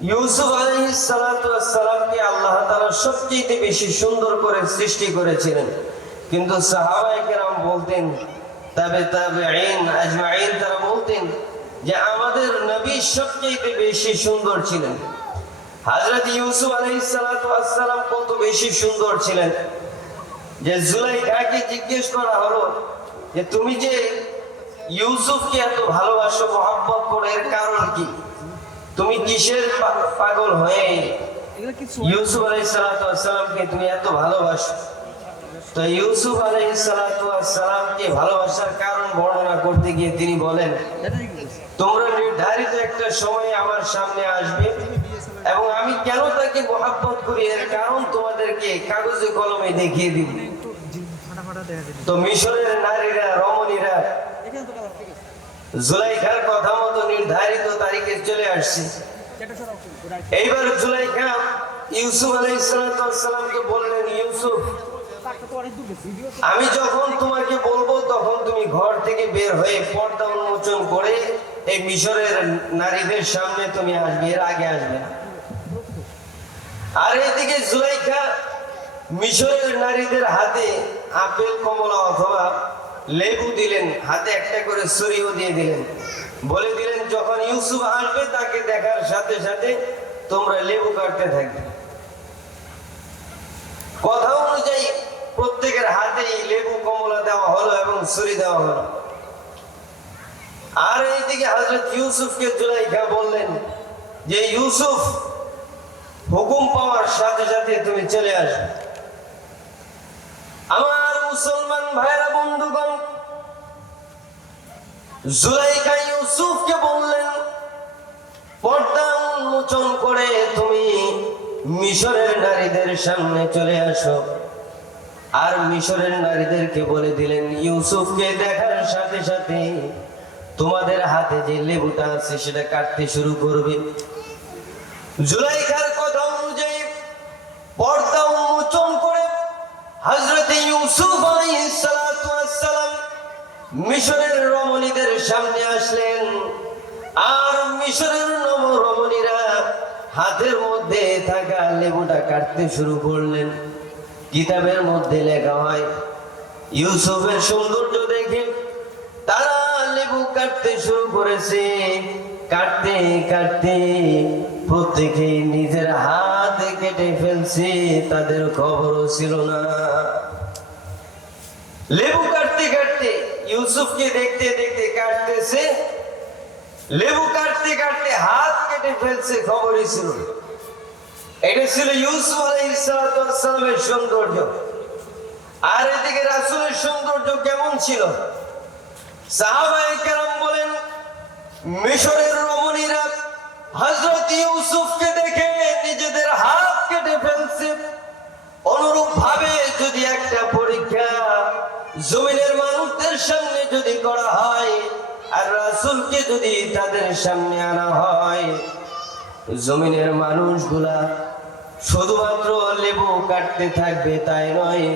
ইউসুফ আলাইহিস সালাতু ওয়াস সালামকে আল্লাহ তাআলা সবচেয়ে বেশি সুন্দর করে সৃষ্টি করেছিলেন, কিন্তু সাহাবায়ে কেরাম বলতেন, তাবেঈন আজমাইন তারা বলতেন যে আমাদের নবী সবচেয়ে বেশি সুন্দর ছিলেন। হযরত ইউসুফ আলাইহিস সালাতু ওয়াস সালাম কত বেশি সুন্দর ছিলেন যে জুলাইখাকে জিজ্ঞেস করা হলো যে তুমি যে ইউসুফকে এত ভালোবাসো, মহব্বত করো, এর কারণ কি? তুমি কিসের পাগল হয়ে ইউসুফ আলাইহিস সালাতু ওয়াস সালামকে তুমি এত ভালোবাসো? তো ইউসুফ আলাইহিস সালাতু ওয়াস সালামকে ভালোবাসার কারণ বর্ণনা করতে গিয়ে তিনি বলেন, তোমরা নির্ধারিত একটা সময়ে আমার সামনে আসবে এবং আমি কেন তাকে মহব্বত করি এর কারণ তোমাদেরকে কাগজে কলমে দেখিয়ে দিব। তো মিশরের নারীরা, রমণীরা জুলাইখার কথা মতো নির্ধারিত তারিখে চলে আসছে। এইবার জুলাইখা ইউসুফ আলাইহিস সালাতু ওয়াস সালামকে বললেন, ইউসুফ, আমি যখন তোমাকে বলবো তখন তুমি ঘর থেকে বের হয়ে পর্দা উন্মোচন করে এই মিশরের নারীদের সামনে তুমি আসবে, এর আগে আসবে না। আর এদিকে জুলাইখা মিশরের নারীদের হাতে আপেল, কমলা অথবা লেবু দিলেন, হাতে একটা করে ছুরিও দিয়ে দিলেন, বলে দিলেন যখন ইউসুফ আসবে তাকে দেখার সাথে সাথে তোমরা লেবু কাটতে থাকবে। কথা অনুযায়ী প্রত্যেকের হাতেই লেবু, কমলা দেওয়া হলো এবং ছুরি দেওয়া হলো। আর এইদিকে হযরত ইউসুফকে জুলাইখা বললেন যে ইউসুফ, হুকুম পাওয়ার সাথে সাথে তুমি চলে আসবে। আমার মুসলমান ভাইরা, বন্ধুগণ, জুলাইখা ইউসুফকে বললেন, পর্দা উন্মোচন করে তুমি মিশরের নারীদের সামনে চলে আসো। আর মিশরের নারীদেরকে বলে দিলেন, ইউসুফকে দেখার সাথে সাথে তোমাদের হাতে যে লেবুটা আছে সেটা কাটতে শুরু করবে। জুলাইখার কথা অনুযায়ী পর্দা উন্মোচন করে হযরত ইউসুফ আলাইহিস সালাতু ওয়াস সালাম মিশরের রমণীদের সামনে আসলেন। আর মিশরের রমণীরা হাতের মধ্যে থাকা লেবুটা কাটতে শুরু করলেন। কিতাবের মধ্যে লেখা হয়, ইউসুফের সৌন্দর্য দেখে তারা লেবু কাটতে শুরু করেছে। কাটতে কাটতে প্রত্যেকে নিজের হাত কেটে ফেলছে, তাদের খবরও ছিল না। লেবু কাটতে কাটতে, ইউসুফকে দেখতে দেখতে কাটতেছে, লেবু কাটতে কাটতে হাত কেটে ফেলছে, খবরই ছিল না। এটা ছিল ইউসুফ আলাইহিস সালাতু ওয়াস সালামের সৌন্দর্য। আর এদিকে রাসূলের সৌন্দর্য কেমন ছিল? সাহাবায়ে কেরাম বলেন, মিশরের রমণীরা হযরত ইউসুফকে দেখে নিজেদের হাত কেটে ফেলছে। অনুরূপ ভাবে যদি একটা পরীক্ষা জমিনের মানুষদের সামনে যদি করা হয় আর রাসূলকে যদি তাদের সামনে আনা হয়, জমিনের মানুষগুলা শুধুমাত্র লেবু কাটতে থাকবে তাই নয়,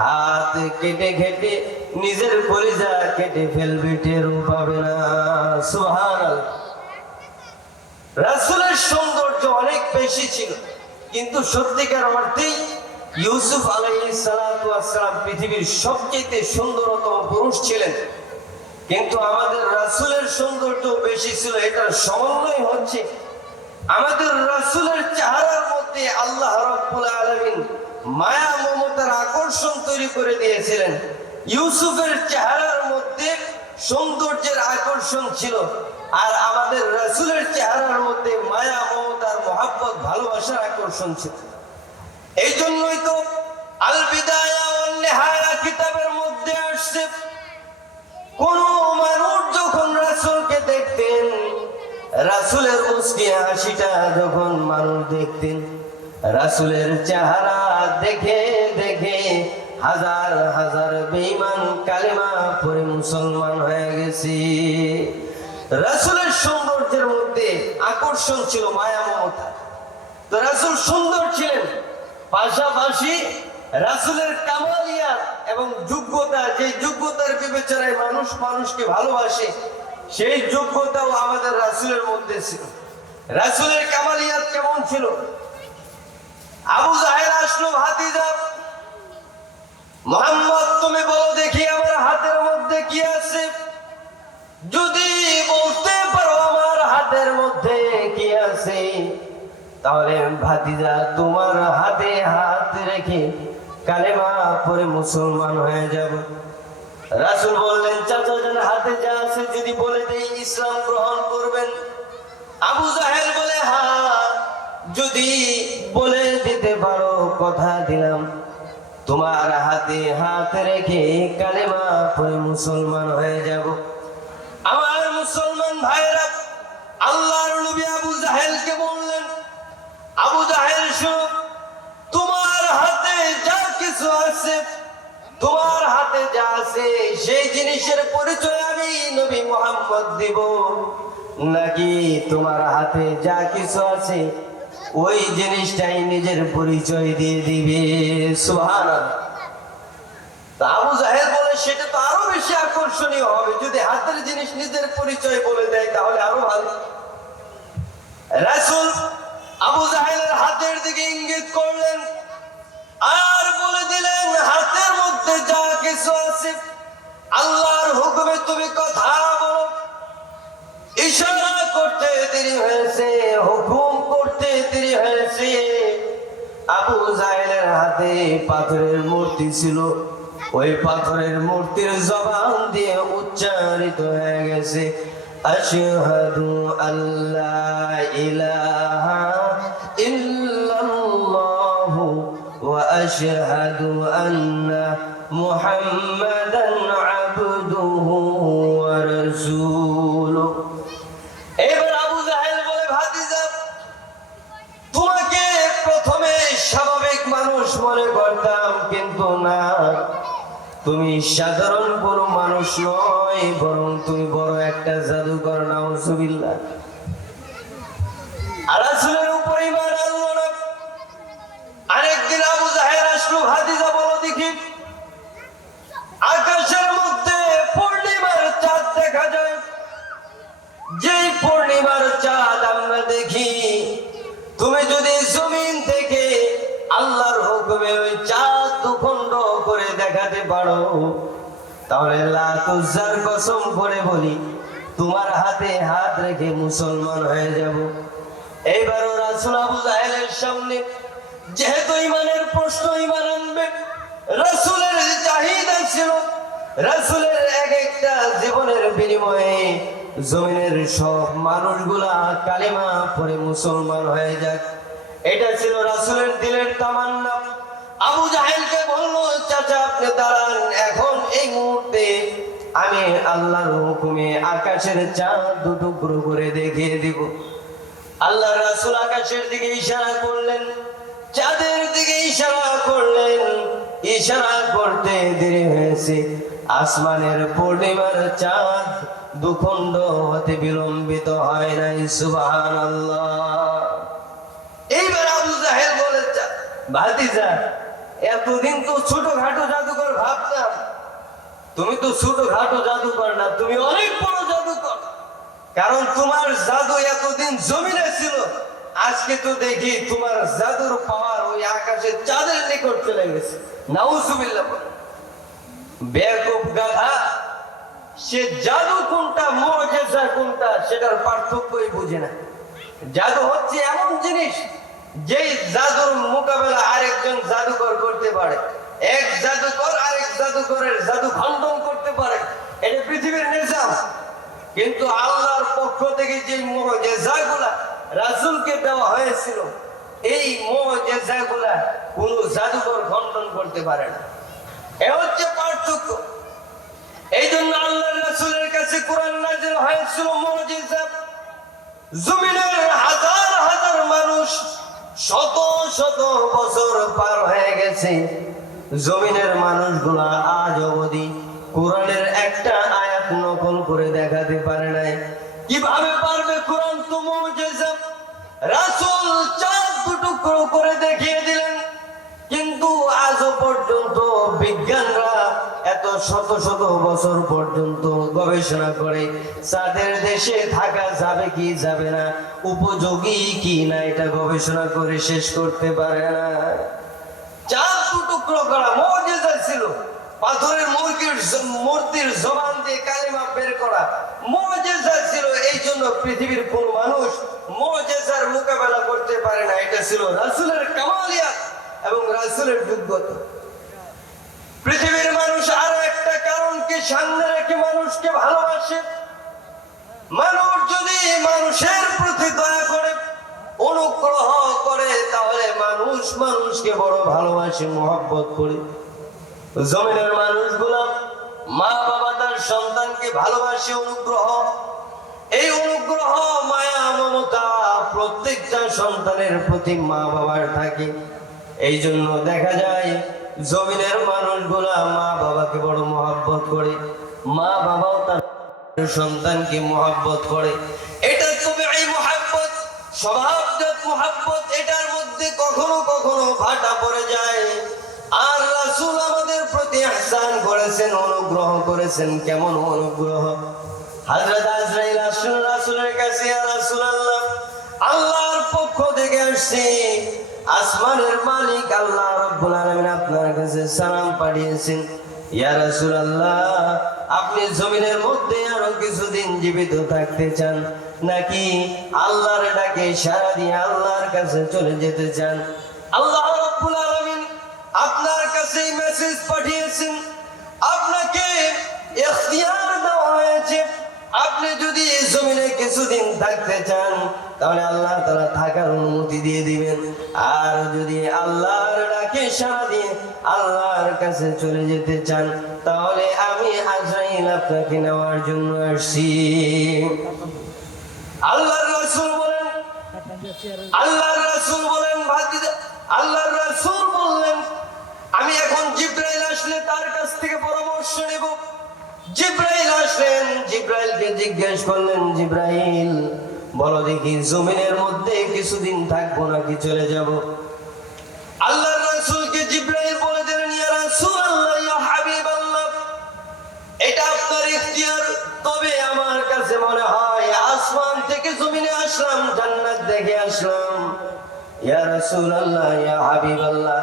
হাত কেটে কেটে নিজের কলিজা কেটে ফেলবে, টেরও পাবে না। সুবহানাল্লাহ। রাসূলের সৌন্দর্য অনেক বেশি ছিল, কিন্তু সত্যিকার অর্থেই ইউসুফ আলাইহিস সালাতু ওয়াস সালাম পৃথিবীর সবচেয়ে সুন্দরতম পুরুষ ছিলেন। কিন্তু আমাদের রাসূলের সৌন্দর্য বেশি ছিল। এটার সমন্বয় হচ্ছে আমাদের রাসূলের চেহারার মধ্যে আল্লাহ রাব্বুল আলামিন মায়া, মমতার আকর্ষণ তৈরি করে দিয়েছিলেন। ইউসুফের চেহারার মধ্যে সৌন্দর্যের আকর্ষণ ছিল, আর আমাদের রাসূলের চেহারার মধ্যে মায়া, মমতার, মহব্বত, ভালোবাসার আকর্ষণ ছিল। এই জন্যই তো আল বিদায়া ওয়ান নিহায়া কিতাবের মধ্যে আসছে, কোন মানুষ যখন রাসূলকে দেখতেন, রাসূলের মুস্কি হাসিটা যখন মানুষ দেখতেন, রাসূলের চেহারা দেখে দেখে হাজার হাজার বেঈমান কালেমা পড়ে মুসলমান হয়ে গেছে। রাসূলের সৌন্দর্যের মধ্যে আকর্ষণ ছিল, মায়া, মমতা। তো রাসূল সুন্দর ছিলেন, পাশাপাশি রাসূলের কামালিয়াত এবং যোগ্যতা, যে যোগ্যতার বিবেচনায় মানুষ মানুষকে ভালোবাসে, সেই যোগ্যতাও আমাদের রাসূলের মধ্যে ছিল। রাসূলের কামালিয়াত কেমন ছিল? আবু জাহেল আসলো, ভাতিজা মুহাম্মদ তুমি বলো দেখি আমার হাতের মধ্যে কি আছে? যদি বলতে পারো আমার হাতের মধ্যে কি আছে, তাহলে ভাতিজা তোমার হাতে হাত রেখে কালেমা পড়ে মুসলমান হয়ে যাব। রাসূল বললেন, চাচা জান হাতে যা আছে যদি বলে দেই ইসলাম গ্রহণ করবেন? আবু জাহেল বলে, হ্যাঁ যদি বলে দিতে পারো কথা দিলাম তোমার হাতে হাত রেখে কালেমা পড়ে মুসলমান হয়ে যাব। আমার মুসলমান ভাইরা, আল্লাহর নবী আবু জাহেলকে বললেন, আবু জাহেল শোনো, তোমার হাতে যা কিছু আছে, তোমার হাতে যা আছে সেই জিনিসের পরিচয় আমি নবী মুহাম্মদ দিব, নাকি তোমার হাতে যা কিছু আছে ওই জিনিসটাই নিজের পরিচয় দিয়ে দিবে? সুবহানাল্লাহ। আবু জাহেল বলে, সেটা তো আরো বেশি আকর্ষণীয় হবে, যদি হাতের জিনিস নিজের পরিচয় বলে দেয় তাহলে আরো ভালো। রাসূল আবু জাহেলের হাতের দিকে ইঙ্গিত করলেন আর বলে দিলেন, হাতের মধ্যে যা কিছু আছে আল্লাহর হুকুমে তুমি কথা বলো। ইশারা করতে দেরি হয়েছে, হুকুম করতে দেরি হয়েছে। আবু জাহেলের হাতে পাথরের মূর্তি ছিল, ওই পাথরের মূর্তির জবান দিয়ে উচ্চারিত হয়ে গেছে, আশহাদু আল্লা ইলাহা ইল্লাল্লাহু ওয়া আশহাদু আন্না মুহাম্মাদান আবদুহু ওয়া রাসূলুহু। এবার আবু জাহেল বলে, ভাতিজা তোমাকে প্রথমে স্বাভাবিক মানুষ মনে করতাম, কিন্তু না, তুমি সাধারণ বড় মানুষ নয়, বরং তুমি বড় একটা জাদুকর। নাউজুবিল্লাহ। আর রাসূলের উপর ঈমান আনলো না। আরেকদিন আবু জাহেল আসলো, ভাতিজা বলো দেখি, আকাশের মধ্যে পূর্ণিমার চাঁদ দেখা যায়, যেই পূর্ণিমার চাঁদ আমরা দেখি, তুমি যদি জমিন থেকে আল্লাহর হুকুমে ওই চাঁদ দুখণ্ড করে দেখাতে পারো, তাহলে লাত উজ্জার কসম করে বলি তোমার হাতে হাত রেখে মুসলমান হয়ে যাব। এইবারও রাসূল আবু জাহেলের সামনে যেহেতু ইমানের প্রশ্ন, ইমান আনবে, রাসূলের চাহিদা ছিল রাসূলের এক একটা জীবনের বিনিময়ে জমিনের সব মানুষগুলা কালিমা পড়ে মুসলমান হয়ে যাক, এটা ছিল রাসূলের দিলের তামান্না। আবু জাহেলকে বলল, চাচা আপনি দাঁড়ান, এখন এই মুহূর্তে আমি আল্লাহর হুকুমে আকাশের চাঁদ দুটুকরো করে দেখিয়ে দিব। আল্লাহর রাসূল আকাশের দিকে ইশারা করলেন, চাঁদের দিকে ইশারা করলেন। ইশারা করতে দেরি হয়েছে, আসমানের পূর্ণিমার চাঁদ দুখণ্ড হতে বিলম্বিত হয় নাই। সুবহানাল্লাহ। এইবার আবু জাহেল বলে, ভাতিজা এতদিন তো ছোটখাটো জাদুকর ভাবতাম, তুমি তো ছোটখাটো জাদুকর না, তুমি অনেক বড় জাদুকর, কারণ তোমার জাদু এতদিন জমিনে ছিল, আজকে তো দেখি তোমার জাদুর পাওয়ার ওই আকাশের চাঁদের নিকট চলে গেছে। নাউজুবিল্লাহ। বেয়াকুব গাধা, সে জাদু কোনটা মুআজিজা কোনটা সেটার পার্থক্যই বুঝে না। জাদু হচ্ছে এমন জিনিস যেই জাদুর মোকাবেলা আরেকজন জাদুকর করতে পারে, এক জাদুকর আরেক জাদুকরের জাদু খণ্ডন করতে পারে, এটা পৃথিবীর নিজাম। কিন্তু আল্লাহর পক্ষ থেকে যে মুআজিজাগুলা রাসূলকে দেওয়া হয়েছিল, এই মুআজিজাগুলা কোন জাদুকর খণ্ডন করতে পারে না। এ হচ্ছে পার্থক্য। এই জন্য আল্লাহর রাসূলের কাছে কোরআন নাযিল হয়েছিল মুআজিজা। জমিনের হাজার হাজার মানুষ শত শত বছর পার হয়ে গেছে, জমিনের মানুষগুলা আজ অবধি কোরআনের একটা আয়াত নকল করে দেখাতে পারে নাই। কিভাবে পারবে? কোরআন তো মুআজিজা। রাসূল চাঁদ দুটুকরো করে দেখিয়ে দিলেন, কিন্তু আজও পর্যন্ত বিজ্ঞানরা এত শত শত বছর পর্যন্ত গবেষণা করে চাঁদের দেশে থাকা যাবে কি যাবে না, উপযোগী কি না, এটা গবেষণা করে শেষ করতে পারে না। চাঁদ টুকরো করা মুজিজা ছিল, পাথরের মূর্তির জবান দিয়ে কালিমা বের করা মুজিজা ছিল। এই জন্য পৃথিবীর কোন মানুষ মুজিজার মোকাবেলা করতে পারে না। এটা ছিল রাসূলের কামালিয়াত এবং রাসূলের যোগ্যতা। পৃথিবীর মানুষ আরো একটা কারণকে সামনে রেখে মানুষকে ভালোবাসে। মানুষ যদি মানুষের প্রতি দয়া করে, অনুগ্রহ করে, তাহলে মানুষ মানুষকে বড় ভালোবাসে, মহব্বত করে। জমিনের মানুষগুলো মা বাবা তার সন্তানকে ভালোবাসে, অনুগ্রহ। এই অনুগ্রহ, মায়া, মমতা প্রত্যেকটা সন্তানের প্রতি মা বাবার থাকে। এই জন্য দেখা যায় জমিনের মানুষগুলা মা বাবাকে বড় মহব্বত করে, মা বাবাও তার সন্তানকে মহব্বত করে। এটা তবিঈ মহব্বত, স্বভাবজাত মহব্বত। এটার মধ্যে কখনো কখনো ভাটা পড়ে যায়। আর রাসূল আমাদের প্রতি ইহসান করেছেন, অনুগ্রহ করেছেন। কেমন অনুগ্রহ! হযরত আজরাইল আসলেন রাসূলের কাছে, ইয়া রাসূলুল্লাহ, আল্লাহর পক্ষ থেকে আসছে, আসমানের মালিক আল্লাহ রাব্বুল আলামিন আপনার কাছে সালাম পাঠিয়েছেন। ইয়া রাসূলুল্লাহ, আপনি জমিনের মধ্যে আরো কিছুদিন জীবিত থাকতে চান, নাকি আল্লাহর ডাকে সাড়া দিয়ে আল্লাহর কাছে চলে যেতে চান? আল্লাহ রাব্বুল আলামিন আপনার কাছে মেসেজ পাঠিয়েছেন, আপনাকে ইখতিয়ার দেওয়া হয়েছে। আপনি যদি জমিনে কিছুদিন থাকতে চান, তাহলে আল্লাহ তাআলা থাকার অনুমতি দিয়ে দিবেন। আর যদি আল্লাহর ডাকে সাড়া দিয়ে আল্লাহর কাছে চলে যেতে চান, তাহলে আমি আজরাইল আপনাকে নেওয়ার জন্য আসছি। আল্লাহর রাসূল বলেন, আল্লাহর রাসূল বলেন, আল্লাহর রাসূল বললেন, আমি এখন জিবরাইল আসলে তার কাছ থেকে পরামর্শ নেব। জিবরাইল আসলেন, জিবরাইলকে জিজ্ঞেস করলেন, জিবরাইল বলো দেখি, জমিনের মধ্যে কিছুদিন থাকবো নাকি চলে যাব? আল্লাহর রাসূলকে জিবরাইল বলে দিলেন, ইয়া রাসূলুল্লাহ, ইয়া হাবিবাল্লাহ, এটা আপনার ইখতিয়ার। তবে আমার কাছে মনে হয় আসমান থেকে জমিনে আসলাম, জান্নাত দেখে আসলাম। ইয়া রাসূলুল্লাহ, ইয়া হাবিবাল্লাহ,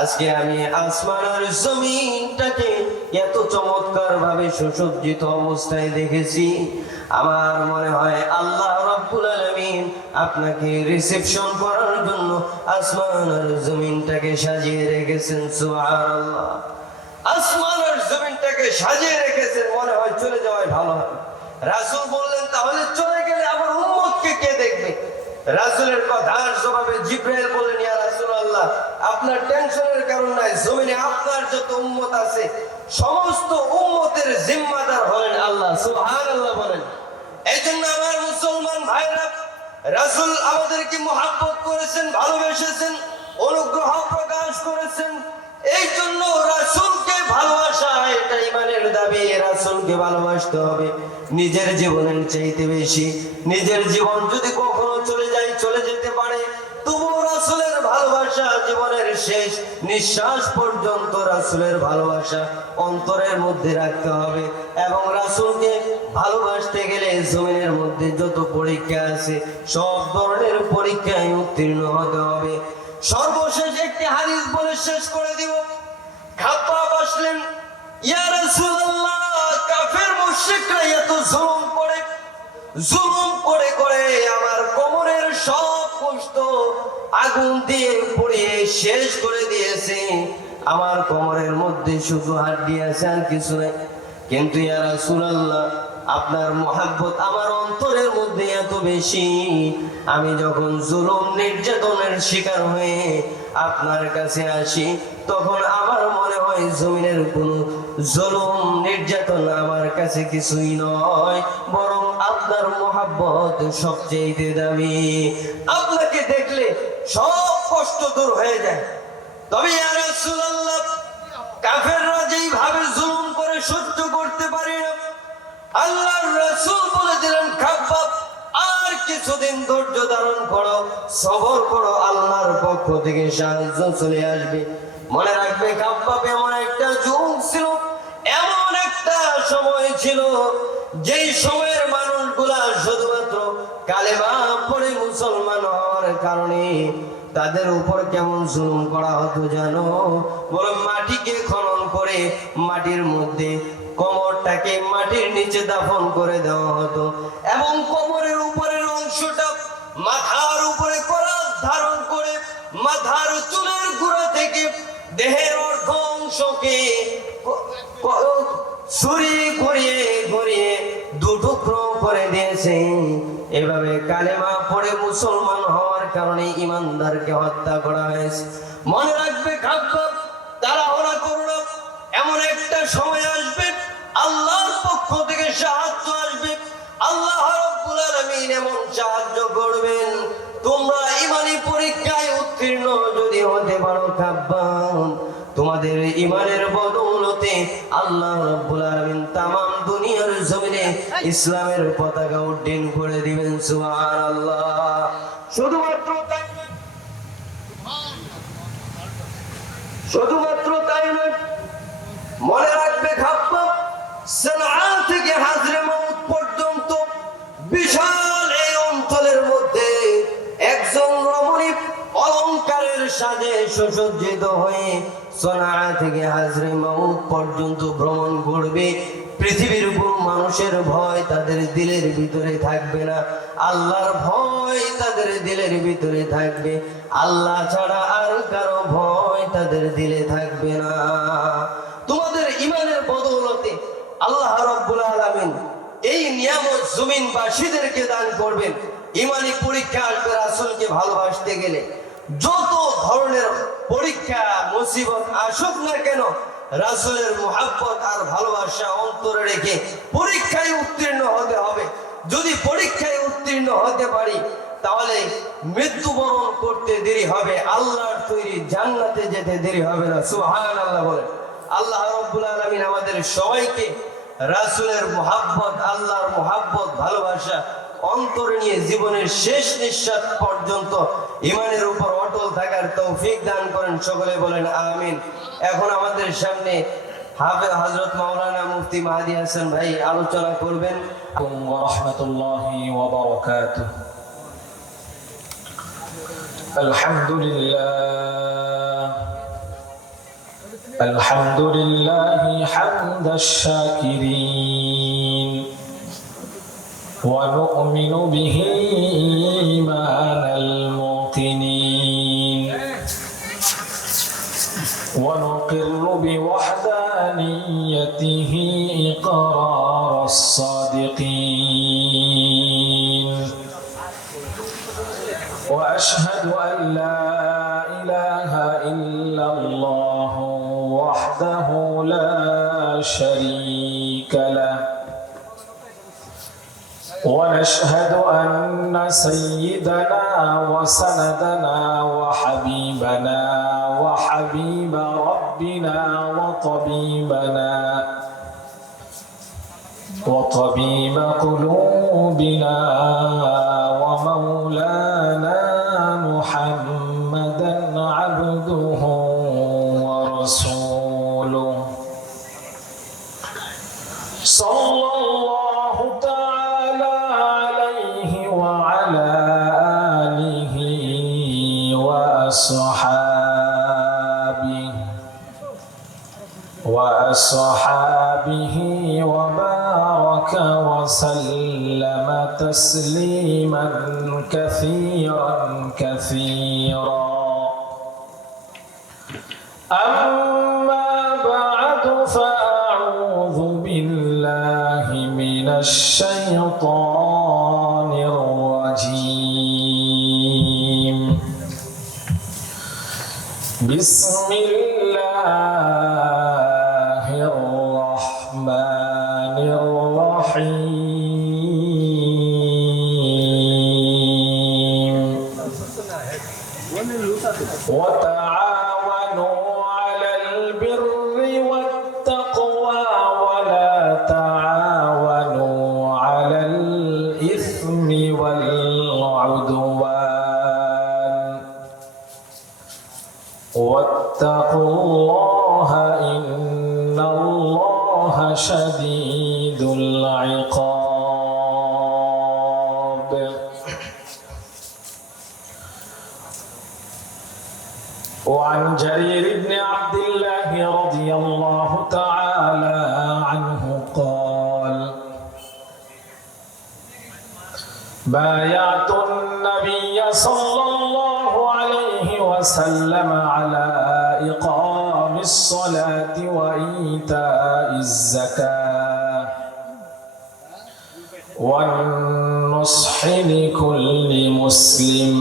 আজকে আমি আসমান আর জমিনটাকে এত চমৎকার ভাবে সুসজ্জিত অবস্থায় দেখেছি। আমার মনে হয় আল্লাহ রাব্বুল আলামিন আপনাকে রিসেপশন করার জন্য আসমান আর জমিনটাকে সাজিয়ে রেখেছেন। সুবহানাল্লাহ, আসমান আর জমিনটাকে সাজিয়ে রেখেছেন, মনে হয় চলে যাওয়াই ভালো হবে। রাসূল বললেন, তাহলে চলে গেলে আমার উম্মতকে কে দেখবে? রাসূলের কথার জবাবে জিবরাইল বলেন, ইয়া রাসূলুল্লাহ, আপনার টেনশনের কারণ নাই, জমিনে আপনার যত উম্মত আছে সমস্ত উম্মতের জিম্মাদার হলেন আল্লাহ। সুবহানাল্লাহ বলেন। এইজন্য আমার মুসলমান ভাইরা, রাসূল আমাদেরকে মহব্বত করেছেন, ভালোবেসেছেন, অনুগ্রহ প্রকাশ করেছেন। এই জন্য রাসূলকে ভালোবাসা এটা ঈমানের দাবি। রাসূলকে ভালোবাসতে হবে নিজের জীবনের চাইতে বেশি। নিজের জীবন যদি কখনো চলে যায়, চলে যেতে পারে, তবুও রাসূলের ভালোবাসা জীবনের শেষ নিঃশ্বাস পর্যন্ত রাসূলের ভালোবাসা অন্তরের মধ্যে রাখতে হবে। এবং রাসূলকে ভালোবাসতে গেলে জমিনের মধ্যে যত পরীক্ষা আছে সব ধরনের পরীক্ষায় উত্তীর্ণ হতে হবে। সর্বশেষ একটি হাদিস বলে শেষ করে দিব। খাব্বাব আসলেন, ইয়া রাসূলুল্লাহ, কাফের মুশরিকরা এত জুলুম করে করে আমার কোমরের সব কষ্ট আগুন দিয়ে পুড়িয়ে শেষ করে দিয়েছে। আমার কোমরের মধ্যে শুধু হাড্ডি আছে, আর কিছু নেই। কিন্তু ইয়া রাসূলুল্লাহ, আপনার মহব্বত আমার অন্তরের মধ্যে এত বেশি, আমি যখন জুলুম নির্যাতনের শিকার হয়ে আপনার কাছে আসি, তখন আমার মনে হয় জমিনের কোন জুলুম নির্যাতন আমার কাছে কিছুই নয়, বরং আপনার মহব্বত সবচেয়ে দামি। আপনাকে দেখলে সব কষ্ট দূর হয়ে যায়। তবে ইয়া রাসূলুল্লাহ, কাফেররা যেইভাবে জুলুম করে সহ্য করতে পারে না, আল্লাহর রাসূল বলে দিলেন, খাব্বাব, আর কিছুদিন ধৈর্য ধারণ করো, সবর করো, আল্লাহর পক্ষ থেকে সাহায্য চলে আসবে। মনে রাখবে, খাব্বাব এমন একটা যুগ ছিল, এমন ছিল যেই সময়ের মানুষগুলা শুধুমাত্র কালেমা পড়ে মুসলমান হওয়ার কারণে তাদের উপর কেমন জুলুম করা হতো জানো? বলে মাটিকে খনন করে মাটির মধ্যে কোমরটাকে মাটির নিচে দাফন করে দেওয়া হতো এবং কোমরের উপরের অংশটা মাথার উপরে করাত ধারণ করে মাথার চুলের গোড়া থেকে দেহের অর্ধ অংশকে ছুরি ঘুরিয়ে ঘুরিয়ে দুটুকরো করে দিয়েছে। এভাবে কালেমা পড়ে মুসলমান হওয়ার কারণে ইমানদারকে হত্যা করা হয়েছে। মনে রাখবে খাব্বাব, তাড়াহুড়া করো না, এমন একটা সময় আসবে আল্লাহর পক্ষ থেকে সাহায্য আসবে, আল্লাহ রাব্বুল আলামিন এমন সাহায্য করবেন তোমরা ঈমানি পরীক্ষায় উত্তীর্ণ যদি হতে পারো খাব্বাব, তোমাদের ঈমানের বদৌলতে আল্লাহ রাব্বুল আলামিন তামাম দুনিয়ার জমিনে ইসলামের পতাকা উড্ডীন করে দিবেন। সুবহানাল্লাহ। শুধুমাত্র তাই নয়, মনে রাখবে খাব্বাব, সানআ থেকে হাজরে মাউত পর্যন্ত বিশাল এই অঞ্চলের মধ্যে একজন রমণী অলংকারের সাজে সুসজ্জিত হয়ে সানআ থেকে হাজরে মাউত পর্যন্ত ভ্রমণ করবে। পৃথিবীর কোন মানুষের ভয় তাদের দিলের ভিতরে থাকবে না, আল্লাহর ভয় তাদের দিলের ভিতরে থাকবে। আল্লাহ ছাড়া আর কারো ভয় তাদের দিলে থাকবে না। তোমাদের ঈমানের বদৌলতে আল্লাহ রাব্বুল আলামিন এই নিয়ামত জমিনবাসীদেরকে দান করবেন। ঈমানি পরীক্ষা আসবে রাসূলকে ভালোবাসতে গেলে। যত ধরনের পরীক্ষা মুসিবত আসুক না কেন, রাসূলের মুহাব্বত আর ভালোবাসা অন্তরে রেখে পরীক্ষায় উত্তীর্ণ হতে হবে। যদি পরীক্ষায় উত্তীর্ণ হতে পারি তাহলে মৃত্যুবরণ করতে দেরি হবে, আল্লাহর তৈরি জান্নাতে যেতে দেরি হবে না। সুবহানাল্লাহ বলেন। আল্লাহ রাব্বুল আলামিন আমাদের সবাইকে রাসূলের মুহাব্বত, আল্লাহর মুহাব্বত, ভালোবাসা অন্তরে নিয়ে জীবনের শেষ নিঃশ্বাস পর্যন্ত ঈমানের উপর অটল থাকার তৌফিক দান করেন। সকলে বলেন আমিন। এখন আমাদের সামনে হাফেজ হযরত মাওলানা মুফতি মাহদী হাসান ভাই আলোচনা করবেন। ওয়া রাহমাতুল্লাহি ওয়া বারাকাতুহু। আলহামদুলিল্লাহি হামদাশ শাকিরিন ওয়া নু'মিনু বিহি ঈমানাল মুকিনিন ওয়া নুকিরু বিওয়াহদানিয়্যাতিহি ইqরারাস সাদিকিন ওয়া আশহাদু আন লা ইলাহা ইল্লাল্লাহু ওয়াহদাহু লা শারীকা লাহু ونشهد أن سيدنا وسندنا وحبيبنا وحبيب ربنا وطبيب قلوبنا ومولانا محمدا عبده ورسوله صلى الله تعالى عليه وعلى آله وأصحابه وبارك وسلم تسليما كثيرا أما بعد فأعوذ بالله من الشيطان الرجيم بسم الله الرحمن الرحيم وتعاونوا على البر والتقوى ولا تعاونوا على الإثم والعدوان واتقوا الله إن الله شديد وعن جرير بن عبد الله رضي الله تعالى عنه قال بايعت النبي صلى الله عليه وسلم على إقام الصلاة وإيتاء الزكاة والنصح لكل مسلم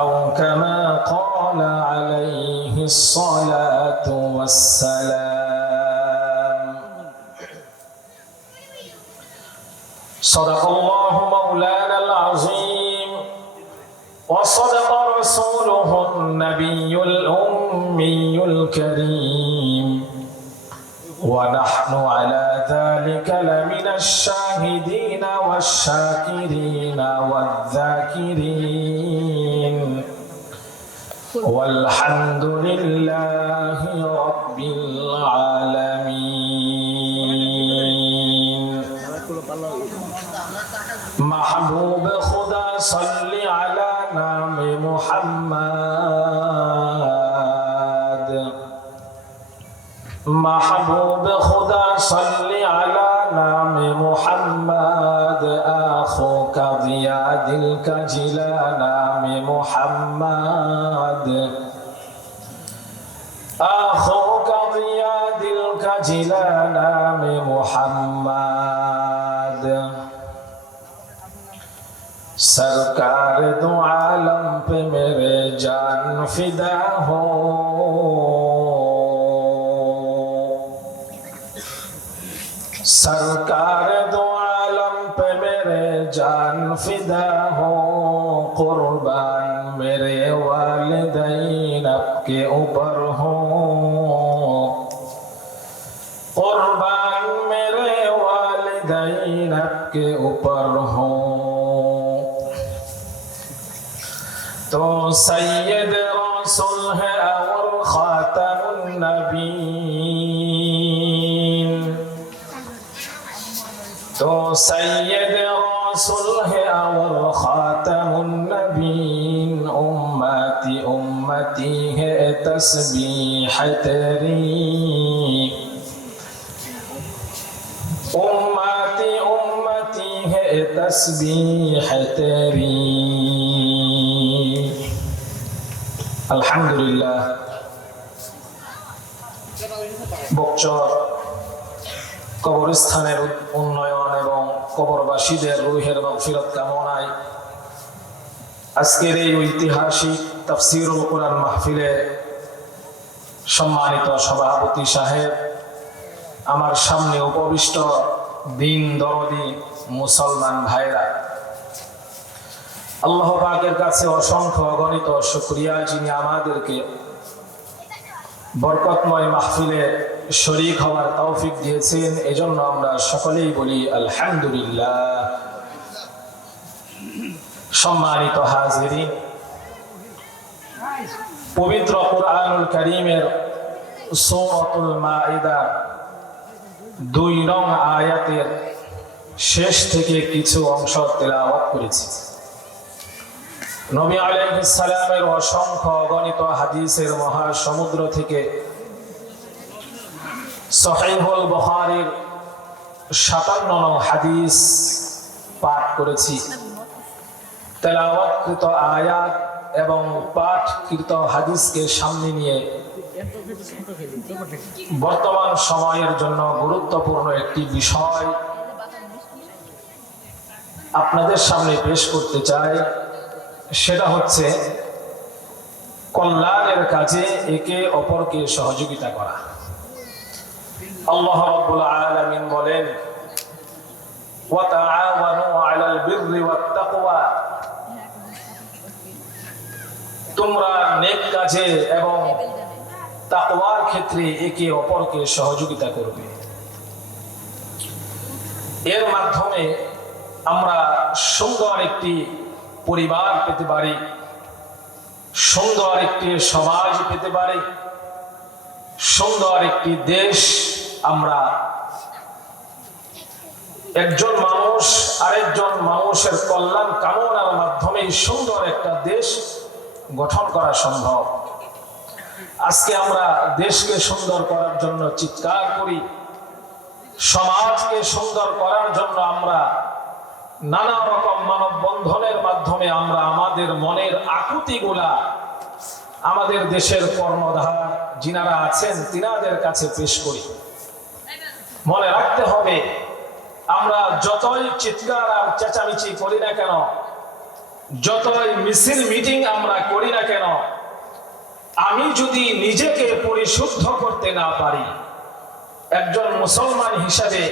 أو كما قال عليه الصلاة والسلام. صدق الله مولانا العظيم وصدق رسوله النبي الأمي الكريم ونحن على ذلك لمن الشاهدين والشاكرين والذاكرين والحمد لله رب العالمين. محبوب خدا صل على نام محمد. محبوب خدا صل على نام محمد. آخوك ضياء دل کا جلا نام محمد. آخوك ضياء دل کا جلا نام محمد. सरकार दो आलम पे मेरे जान फिदा हो. सरकार दो आलम पे मेरे जान फिदा हो. कुर्बान मेरे वालिदैन आपके ऊपर हो. कुर्बान मेरे वालिदैन आपके ऊपर हो. तो सैयद रसूल है और खातमुन नबीन. तो सैयद रसूल है और खातमुन नबीन. उम्मती उम्मती है तस्बीह तेरी. उम्मती उम्मती है तस्बीह तेरी. আলহামদুলিল্লাহ. বকচর কবরস্থানের উন্নয়ন এবং কবরবাসীদের রূহের মাগফিরাত কামনায় আজকের এই ঐতিহাসিক তাফসীরুল কোরআন মাহফিলে সম্মানিত সভাপতি সাহেব, আমার সামনে উপবিষ্ট দিন দরদি মুসলমান ভাইরা, আল্লাহ পাকের কাছে অসংখ্য অগণিত শুকরিয়া যিনি আমাদেরকে বরকতময় মাহফিলে শরীক হওয়ার তৌফিক দিয়েছেন। এজন্য আমরা সকলেই বলি আলহামদুলিল্লাহ। সম্মানিত হাজিরিন, পবিত্র কুরআনুল কারীমের সূরাতুল মাইদা 2 নং আয়াতের শেষ থেকে কিছু অংশ তেলাওয়াত করেছি। নবী আলাইহিস সালামের অসংখ্য অগণিত হাদিসের মহাসমুদ্র থেকে সহিহুল বুখারীর 57 নং হাদিস পাঠ করেছি। তেলাওয়াতকৃত আয়াত এবং পাঠকৃত হাদিসকে সামনে নিয়ে বর্তমান সময়ের জন্য গুরুত্বপূর্ণ একটি বিষয় আপনাদের সামনে পেশ করতে চাই। সেটা হচ্ছে কল্যাণের কাজে একে অপরকে সহযোগিতা করা। আল্লাহ রাব্বুল আলামিন বলেন, ওয়া তাআওয়ানু আলাল বিররি ওয়াত তাকওয়া, তোমরা নেক কাজে এবং তাকওয়ার ক্ষেত্রে একে অপরকে সহযোগিতা করবে। এর মাধ্যমে আমরা সুন্দর একটি পরিবার পেতে পারি, সুন্দর একটি সমাজ পেতে পারি, সুন্দর একটি দেশ। আমরা একজন মানুষ আরেকজন মানুষের কল্যাণ কামনার মাধ্যমে সুন্দর একটা দেশ গঠন করা সম্ভব। আজকে আমরা দেশকে সুন্দর করার জন্য চিৎকার করি, সমাজকে সুন্দর করার জন্য আমরা নানা রকম মানববন্ধনের মাধ্যমে আমরা আমাদের মনের আকুতিগুলা আমাদের দেশের কর্ণধার যিনারা আছেন তিনাদের কাছে পেশ করি। মনে রাখতে হবে, আমরা যতই চিৎকার আর চেঁচামেচি করি না কেন, যতই মিছিল মিটিং আমরা করি না কেন, আমি যদি নিজেকে পরিশুদ্ধ করতে না পারি, একজন মুসলমান হিসাবে